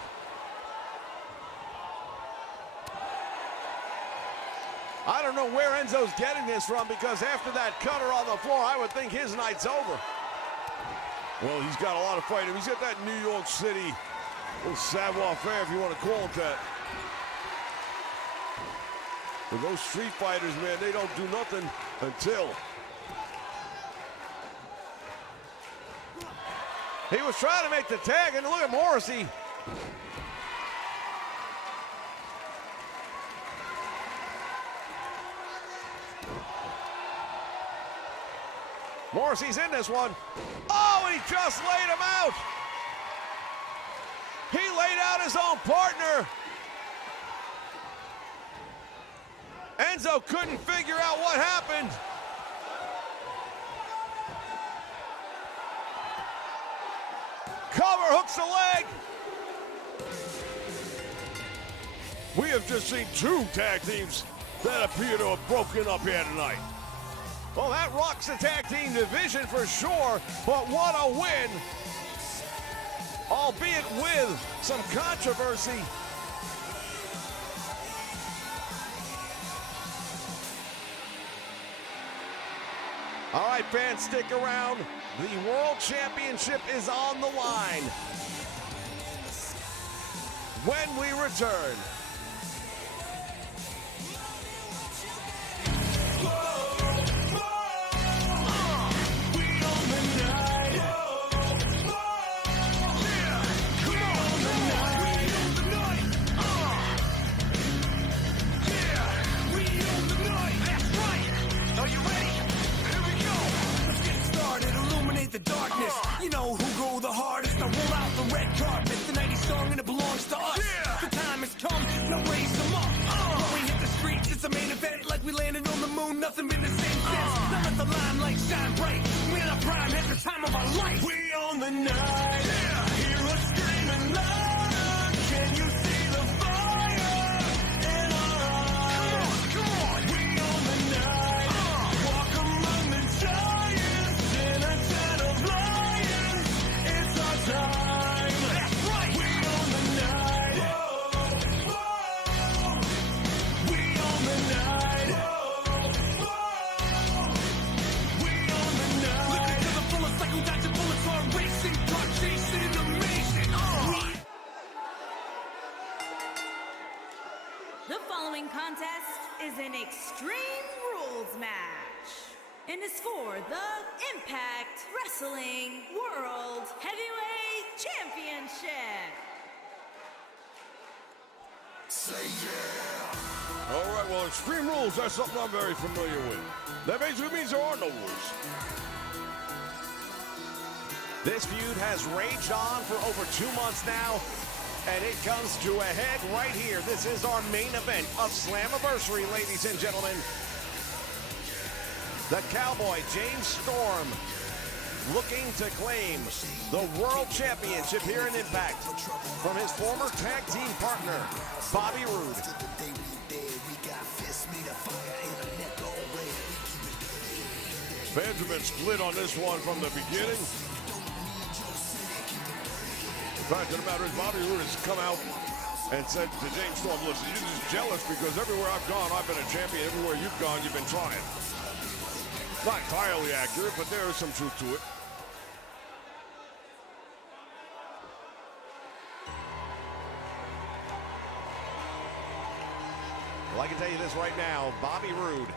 I don't know where Enzo's getting this from, because after that cutter on the floor, I would think his night's over. Well, he's got a lot of fighting. He's got that New York City little savoir-faire, if you want to call it that. But those street fighters, man, they don't do nothing until. He was trying to make the tag, and look at Morrissey. Morrissey's in this one. Oh, and he just laid him out. He laid out his own partner. Enzo couldn't figure out what happened. Cover hooks the leg. We have just seen 2 tag teams that appear to have broken up here tonight. Well, that rocks the tag team division for sure, but what a win. Albeit with some controversy. All right, fans, stick around. The World Championship is on the line when we return. illuminate the darkness. You know who go the hardest. I roll out the red carpet. The 90s song and it belongs to us. The time has come, now raise them up. When we hit the streets, it's a main event. Like we landed on the moon, nothing been the same since. Now let the limelight shine bright. We're in our prime, at the time of our life. We own the night. Hear us screaming louder. Can you see the fire in our eyes? Come on. We own the night. Walk among the giants in a den of lions. It's our time. That's right. We own the night. We own the night. We own the night. Living to the fullest like we got your bullets on racing. Car chasing, amazing. The following contest is an Extreme Rules match and is for the Impact Wrestling World Heavyweight Championship. All right, well, Extreme Rules, that's something I'm very familiar with. That basically means there are no rules. This feud has raged on for over 2 months now, and it comes to a head right here. This is our main event of Slammiversary, ladies and gentlemen. The Cowboy, James Storm, looking to claim the World Championship here in Impact from his former tag team partner, Bobby Roode. Fans have been split on this one from the beginning. The fact of the matter is, Bobby Roode has come out and said to James Storm, listen, you're just jealous because everywhere I've gone, I've been a champion. Everywhere you've gone, you've been trying. Not entirely accurate, but there is some truth to it. Well, I can tell you this right now, Bobby Roode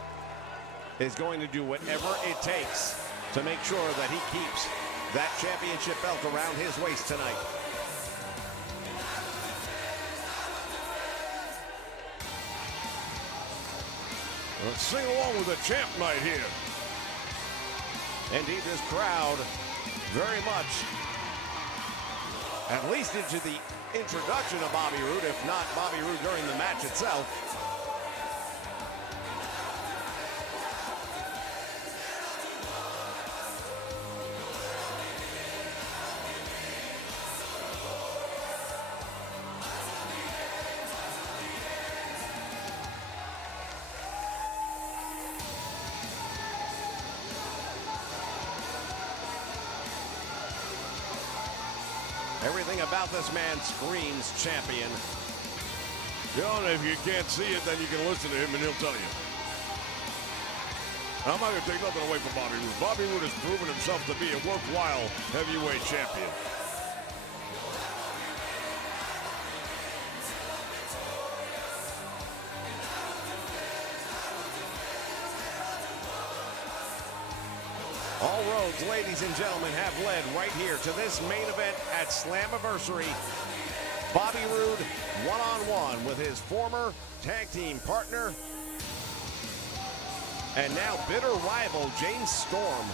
is going to do whatever it takes to make sure that he keeps that championship belt around his waist tonight. Let's sing along with the champ night here. Indeed, this crowd very much, at least into the introduction of Bobby Roode, if not Bobby Roode during the match itself. Everything about this man screams champion. You know, and if you can't see it, then you can listen to him and he'll tell you. I'm not going to take nothing away from Bobby Roode. Bobby Roode has proven himself to be a worthwhile heavyweight champion. All roads, ladies and gentlemen, have led right here to this main event at Slammiversary. Bobby Roode one-on-one with his former tag team partner and now bitter rival, James Storm.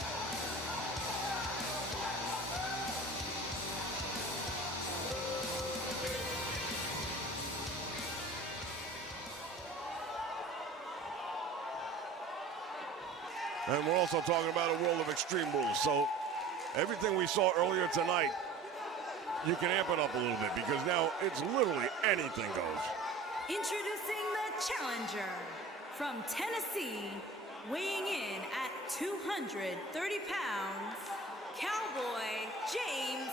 And we're also talking about a world of Extreme Rules. So everything we saw earlier tonight, you can amp it up a little bit because now it's literally anything goes. Introducing the challenger from Tennessee, weighing in at 230 pounds, Cowboy James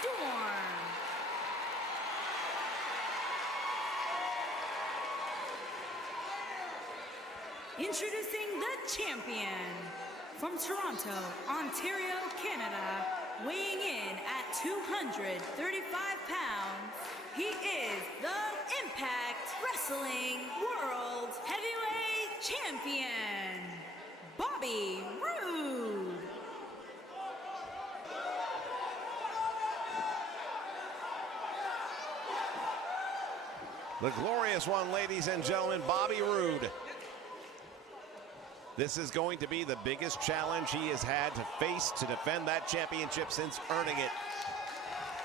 Storm. Introducing the champion from Toronto, Ontario, Canada, weighing in at 235 pounds, he is the Impact Wrestling World Heavyweight Champion, Bobby Roode. The glorious one, ladies and gentlemen, Bobby Roode. This is going to be the biggest challenge he has had to face to defend that championship since earning it.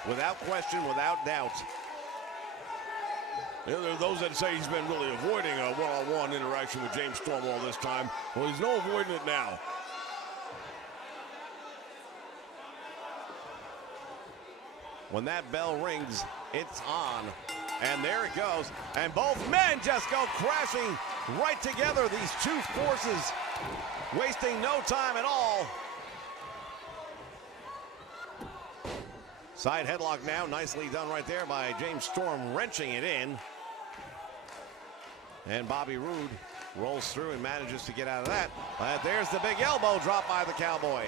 Without question, without doubt. There are those that say he's been really avoiding a one-on-one interaction with James Storm all this time. Well, he's no avoiding it now. When that bell rings, it's on. And there it goes. And both men just go crashing right together. These two forces wasting no time at all. Side headlock now, nicely done right there by James Storm, wrenching it in. And Bobby Roode rolls through and manages to get out of that. But there's the big elbow drop by the Cowboy.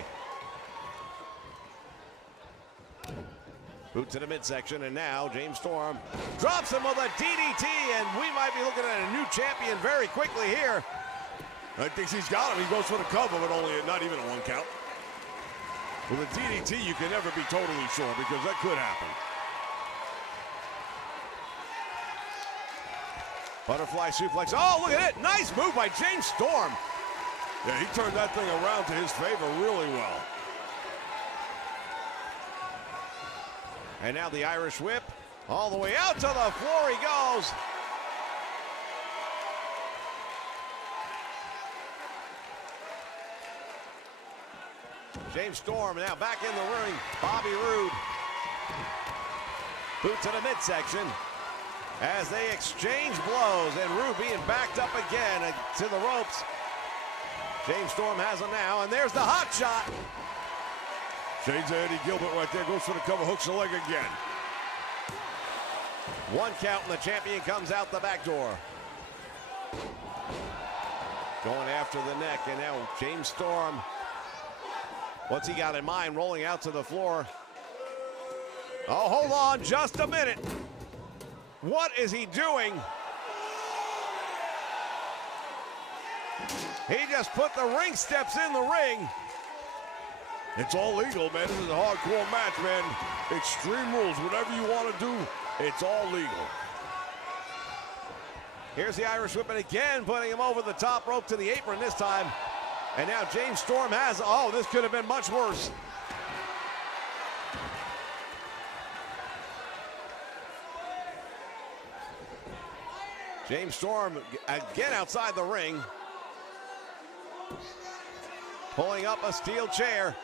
Boot to the midsection, and now James Storm drops him with a DDT, and we might be looking at a new champion very quickly here. I think he's got him. He goes for the cover, but only not even a 1 count. With a DDT, you can never be totally sure because that could happen. Butterfly suplex. Oh, look at it. Nice move by James Storm. Yeah, he turned that thing around to his favor really well. And now the Irish whip. All the way out to the floor he goes. James Storm now back in the ring. Bobby Roode. Boot to the midsection as they exchange blows, and Roode being backed up again to the ropes. James Storm has him now, and there's the hot shot. Shades of Eddie Gilbert right there, goes for the cover, hooks the leg again. 1 count, and the champion comes out the back door. Going after the neck, and now James Storm. What's he got in mind? Rolling out to the floor. Oh, hold on just a minute. What is he doing? He just put the ring steps in the ring. It's all legal, man. This is a hardcore match, man. Extreme rules. Whatever you want to do, it's all legal. Here's the Irish whip, and again putting him over the top rope to the apron this time. And now James Storm has, oh, this could have been much worse. James Storm again outside the ring. Pulling up a steel chair.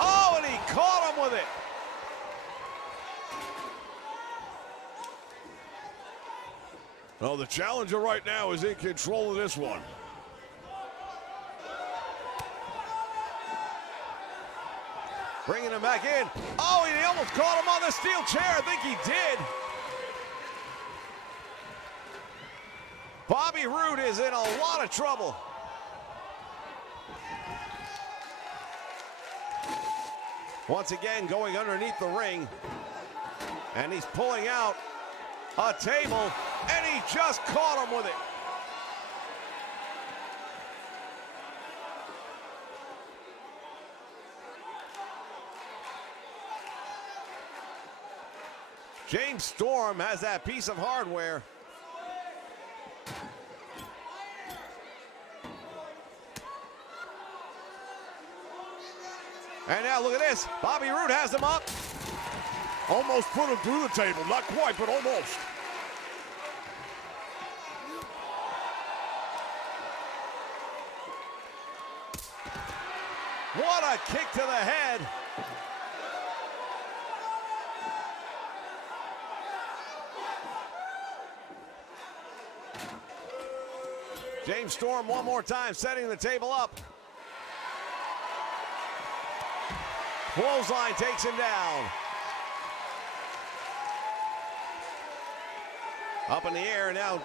Oh, and he caught him with it. Well, the challenger right now is in control of this one. Bringing him back in. Oh, he almost caught him on the steel chair. I think he did. Bobby Roode is in a lot of trouble. Once again, going underneath the ring. And he's pulling out a table, and he just caught him with it. James Storm has that piece of hardware. And now look at this. Bobby Roode has him up. Almost put him through the table. Not quite, but almost. What a kick to the head. James Storm one more time, setting the table up. Clothesline takes him down. Up in the air now.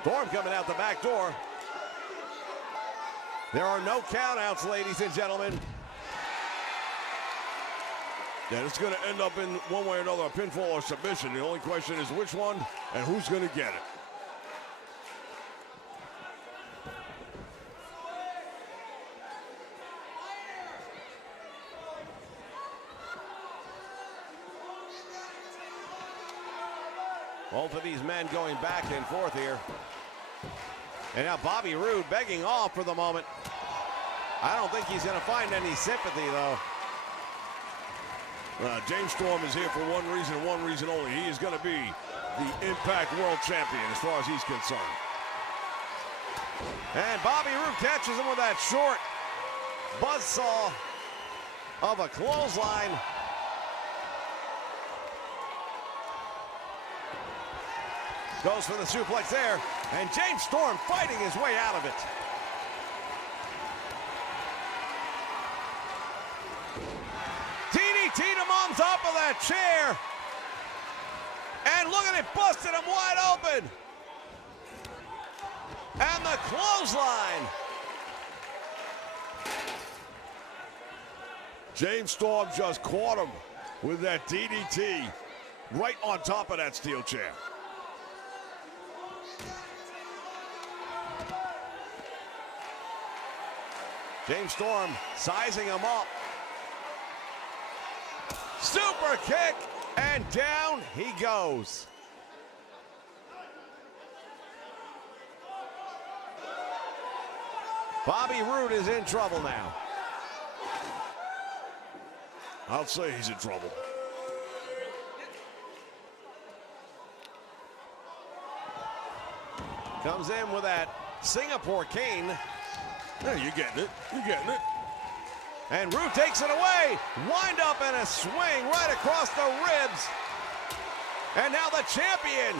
Storm coming out the back door. There are no countouts, ladies and gentlemen. Yeah, it's going to end up in one way or another, a pinfall or submission. The only question is which one and who's going to get it. Both of these men going back and forth here. And now Bobby Roode begging off for the moment. I don't think he's going to find any sympathy, though. James Storm is here for one reason and one reason only. He is going to be the Impact World Champion as far as he's concerned. And Bobby Roode catches him with that short buzzsaw of a clothesline. Goes for the suplex there, and James Storm fighting his way out of it. DDT'd him on top of that chair. And look at it, busted him wide open. And the clothesline. James Storm just caught him with that DDT right on top of that steel chair. James Storm sizing him up. Super kick, and down he goes. Bobby Roode is in trouble now. I'll say he's in trouble. Comes in with that Singapore cane. Yeah, you're getting it. You're getting it. And Roode takes it away. Wind up and a swing right across the ribs. And now the champion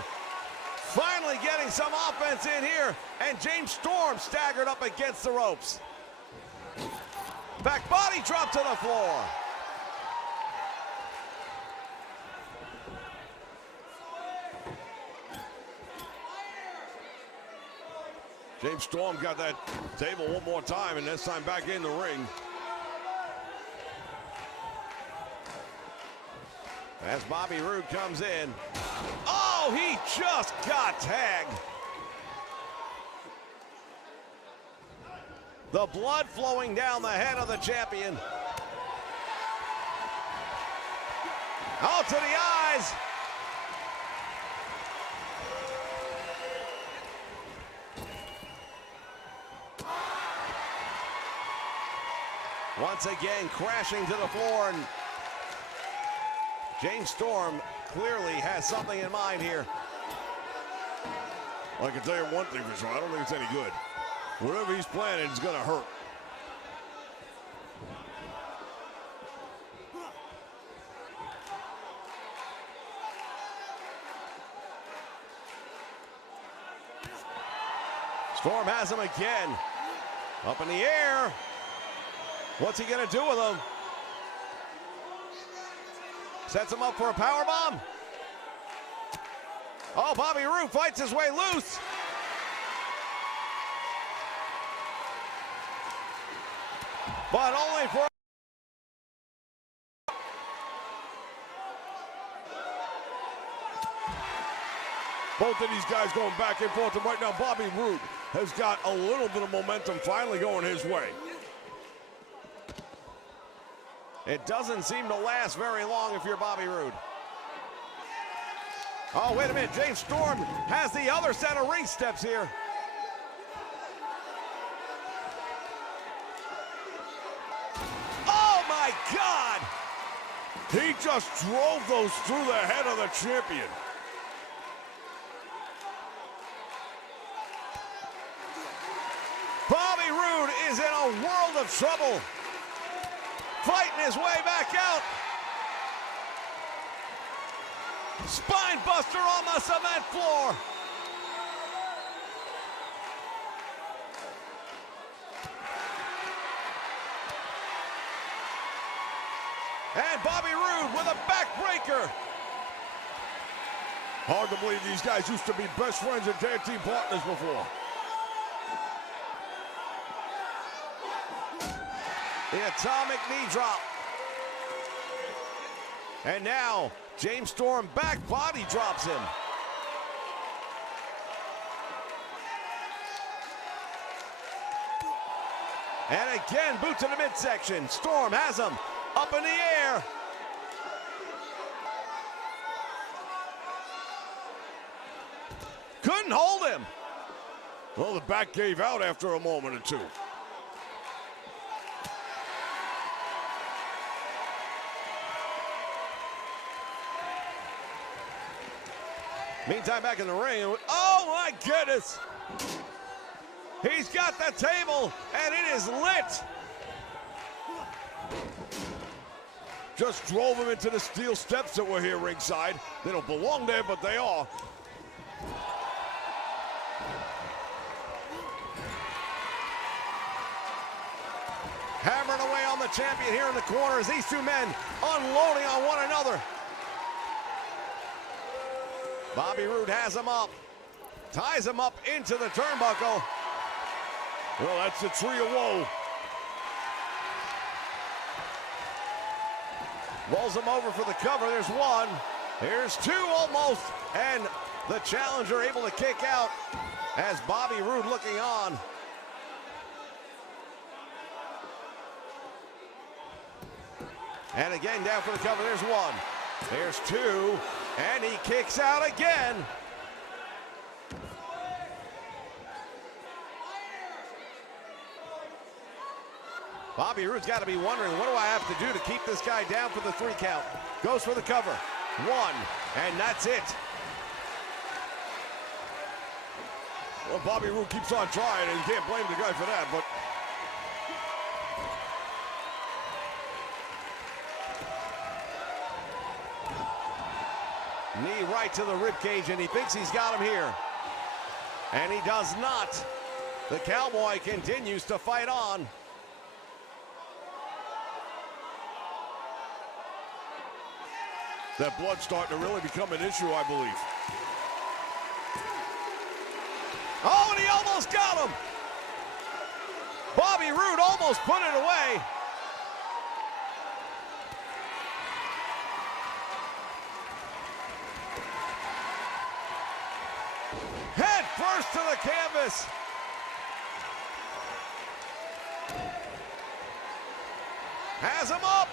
finally getting some offense in here. And James Storm staggered up against the ropes. Back body drop to the floor. James Storm got that table one more time, and this time back in the ring. As Bobby Roode comes in. Oh, he just got tagged. The blood flowing down the head of the champion. Oh, to the eyes. Once again, crashing to the floor, and James Storm clearly has something in mind here. Well, I can tell you one thing for sure. I don't think it's any good. Whatever he's planning is going to hurt. Storm has him again. Up in the air. What's he going to do with him? Sets him up for a powerbomb. Oh, Bobby Roode fights his way loose. But only for... Both of these guys going back and forth, and right now Bobby Roode has got a little bit of momentum finally going his way. It doesn't seem to last very long if you're Bobby Roode. Oh, wait a minute. James Storm has the other set of ring steps here. Oh, my God! He just drove those through the head of the champion. Bobby Roode is in a world of trouble. Fighting his way back out. Spine buster on the cement floor. And Bobby Roode with a backbreaker. Hard to believe these guys used to be best friends and tag team partners before. The atomic knee drop. And now, James Storm back body drops him. And again, boot to the midsection. Storm has him up in the air. Couldn't hold him. Well, the back gave out after a moment or two. Meantime, back in the ring, oh my goodness! He's got the table, and it is lit! Just drove him into the steel steps that were here ringside. They don't belong there, but they are. Hammering away on the champion here in the corner as these two men unloading on one another. Bobby Roode has him up, ties him up into the turnbuckle. Well, that's the tree of woe. Rolls him over for the cover. There's one. Here's two almost. And the challenger able to kick out as Bobby Roode looking on. And again down for the cover. There's one. There's two. And he kicks out again. Bobby Roode's got to be wondering, what do I have to do to keep this guy down for the 3 count? Goes for the cover. One, and that's it. Well, Bobby Roode keeps on trying, and you can't blame the guy for that, but knee right to the ribcage, and he thinks he's got him here. And he does not. The Cowboy continues to fight on. that blood's starting to really become an issue, I believe. Oh, and he almost got him. Bobby Roode almost put it away. Head first to the canvas. Has him up.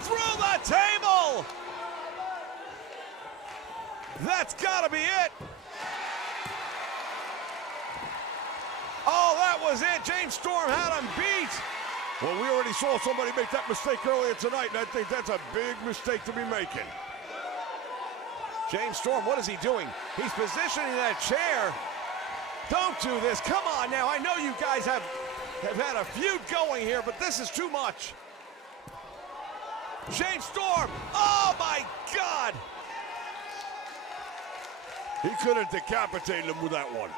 Through the table. That's got to be it. Oh, that was it. James Storm had him beat. Well, we already saw somebody make that mistake earlier tonight, and I think that's a big mistake to be making. James Storm, what is he doing? He's positioning that chair. Don't do this. Come on now. I know you guys have had a feud going here, but this is too much. James Storm. Oh, my God. He could have decapitated him with that one.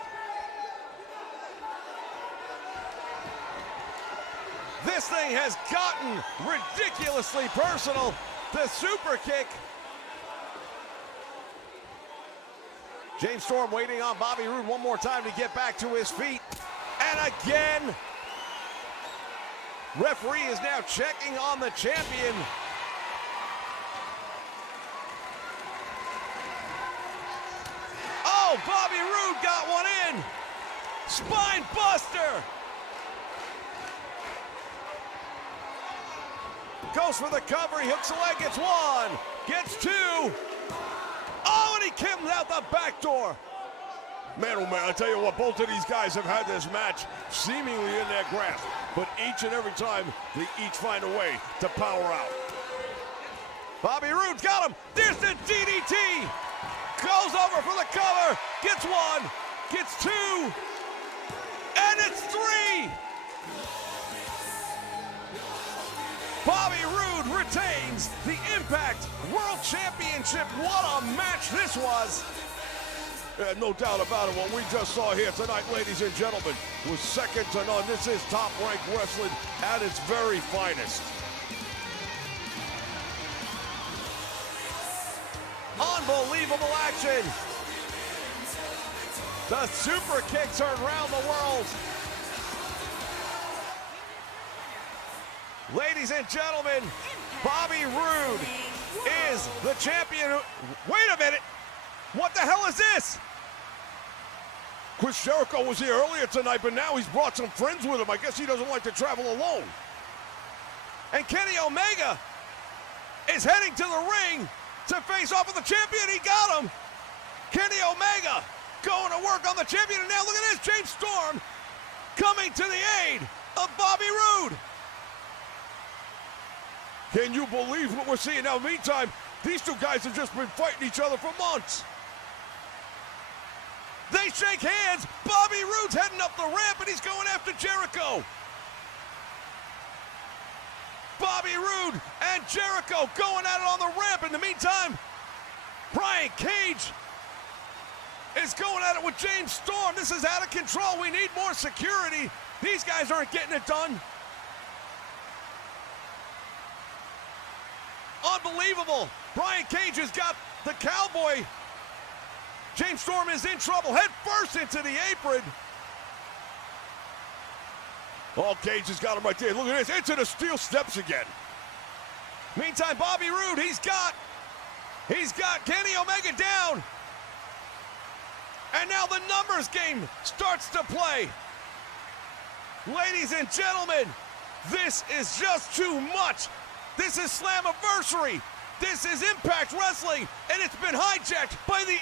This thing has gotten ridiculously personal. The super kick. James Storm waiting on Bobby Roode one more time to get back to his feet. And again, referee is now checking on the champion. Oh, Bobby Roode got one in. Spine buster. Goes for the cover, he hooks the leg, gets one, gets two. Oh, and he comes out the back door. Man, oh man, I tell you what, both of these guys have had this match seemingly in their grasp, but each and every time, they each find a way to power out. Bobby Roode's got him. There's the DDT. Goes over for the cover, gets one, gets two, and it's three. Bobby Roode retains the Impact World Championship. What a match this was. Yeah, no doubt about it. What we just saw here tonight, ladies and gentlemen, was second to none. This is top-ranked wrestling at its very finest. Unbelievable action. The super kick turned around the world. Ladies and gentlemen, Bobby Roode is the champion. Wait a minute. What the hell is this? Chris Jericho was here earlier tonight, but now he's brought some friends with him. I guess he doesn't like to travel alone. And Kenny Omega is heading to the ring to face off with the champion. He got him. Kenny Omega going to work on the champion, and now look at this, James Storm coming to the aid of Bobby Roode. Can you believe what we're seeing now? Meantime, these two guys have just been fighting each other for months. They shake hands. Bobby Roode's heading up the ramp, and he's going after Jericho. Bobby Roode and Jericho going at it on the ramp. In the meantime, Brian Cage is going at it with James Storm. This is out of control. We need more security. These guys aren't getting it done. Unbelievable. Brian Cage has got the cowboy. James Storm is in trouble. Head first into the apron. Oh, Cage has got him right there. Look at this. Into the steel steps again. Meantime, Bobby Roode, he's got Kenny Omega down. And now the numbers game starts to play. Ladies and gentlemen, this is just too much. This is Slammiversary. This is Impact Wrestling, and it's been hijacked by the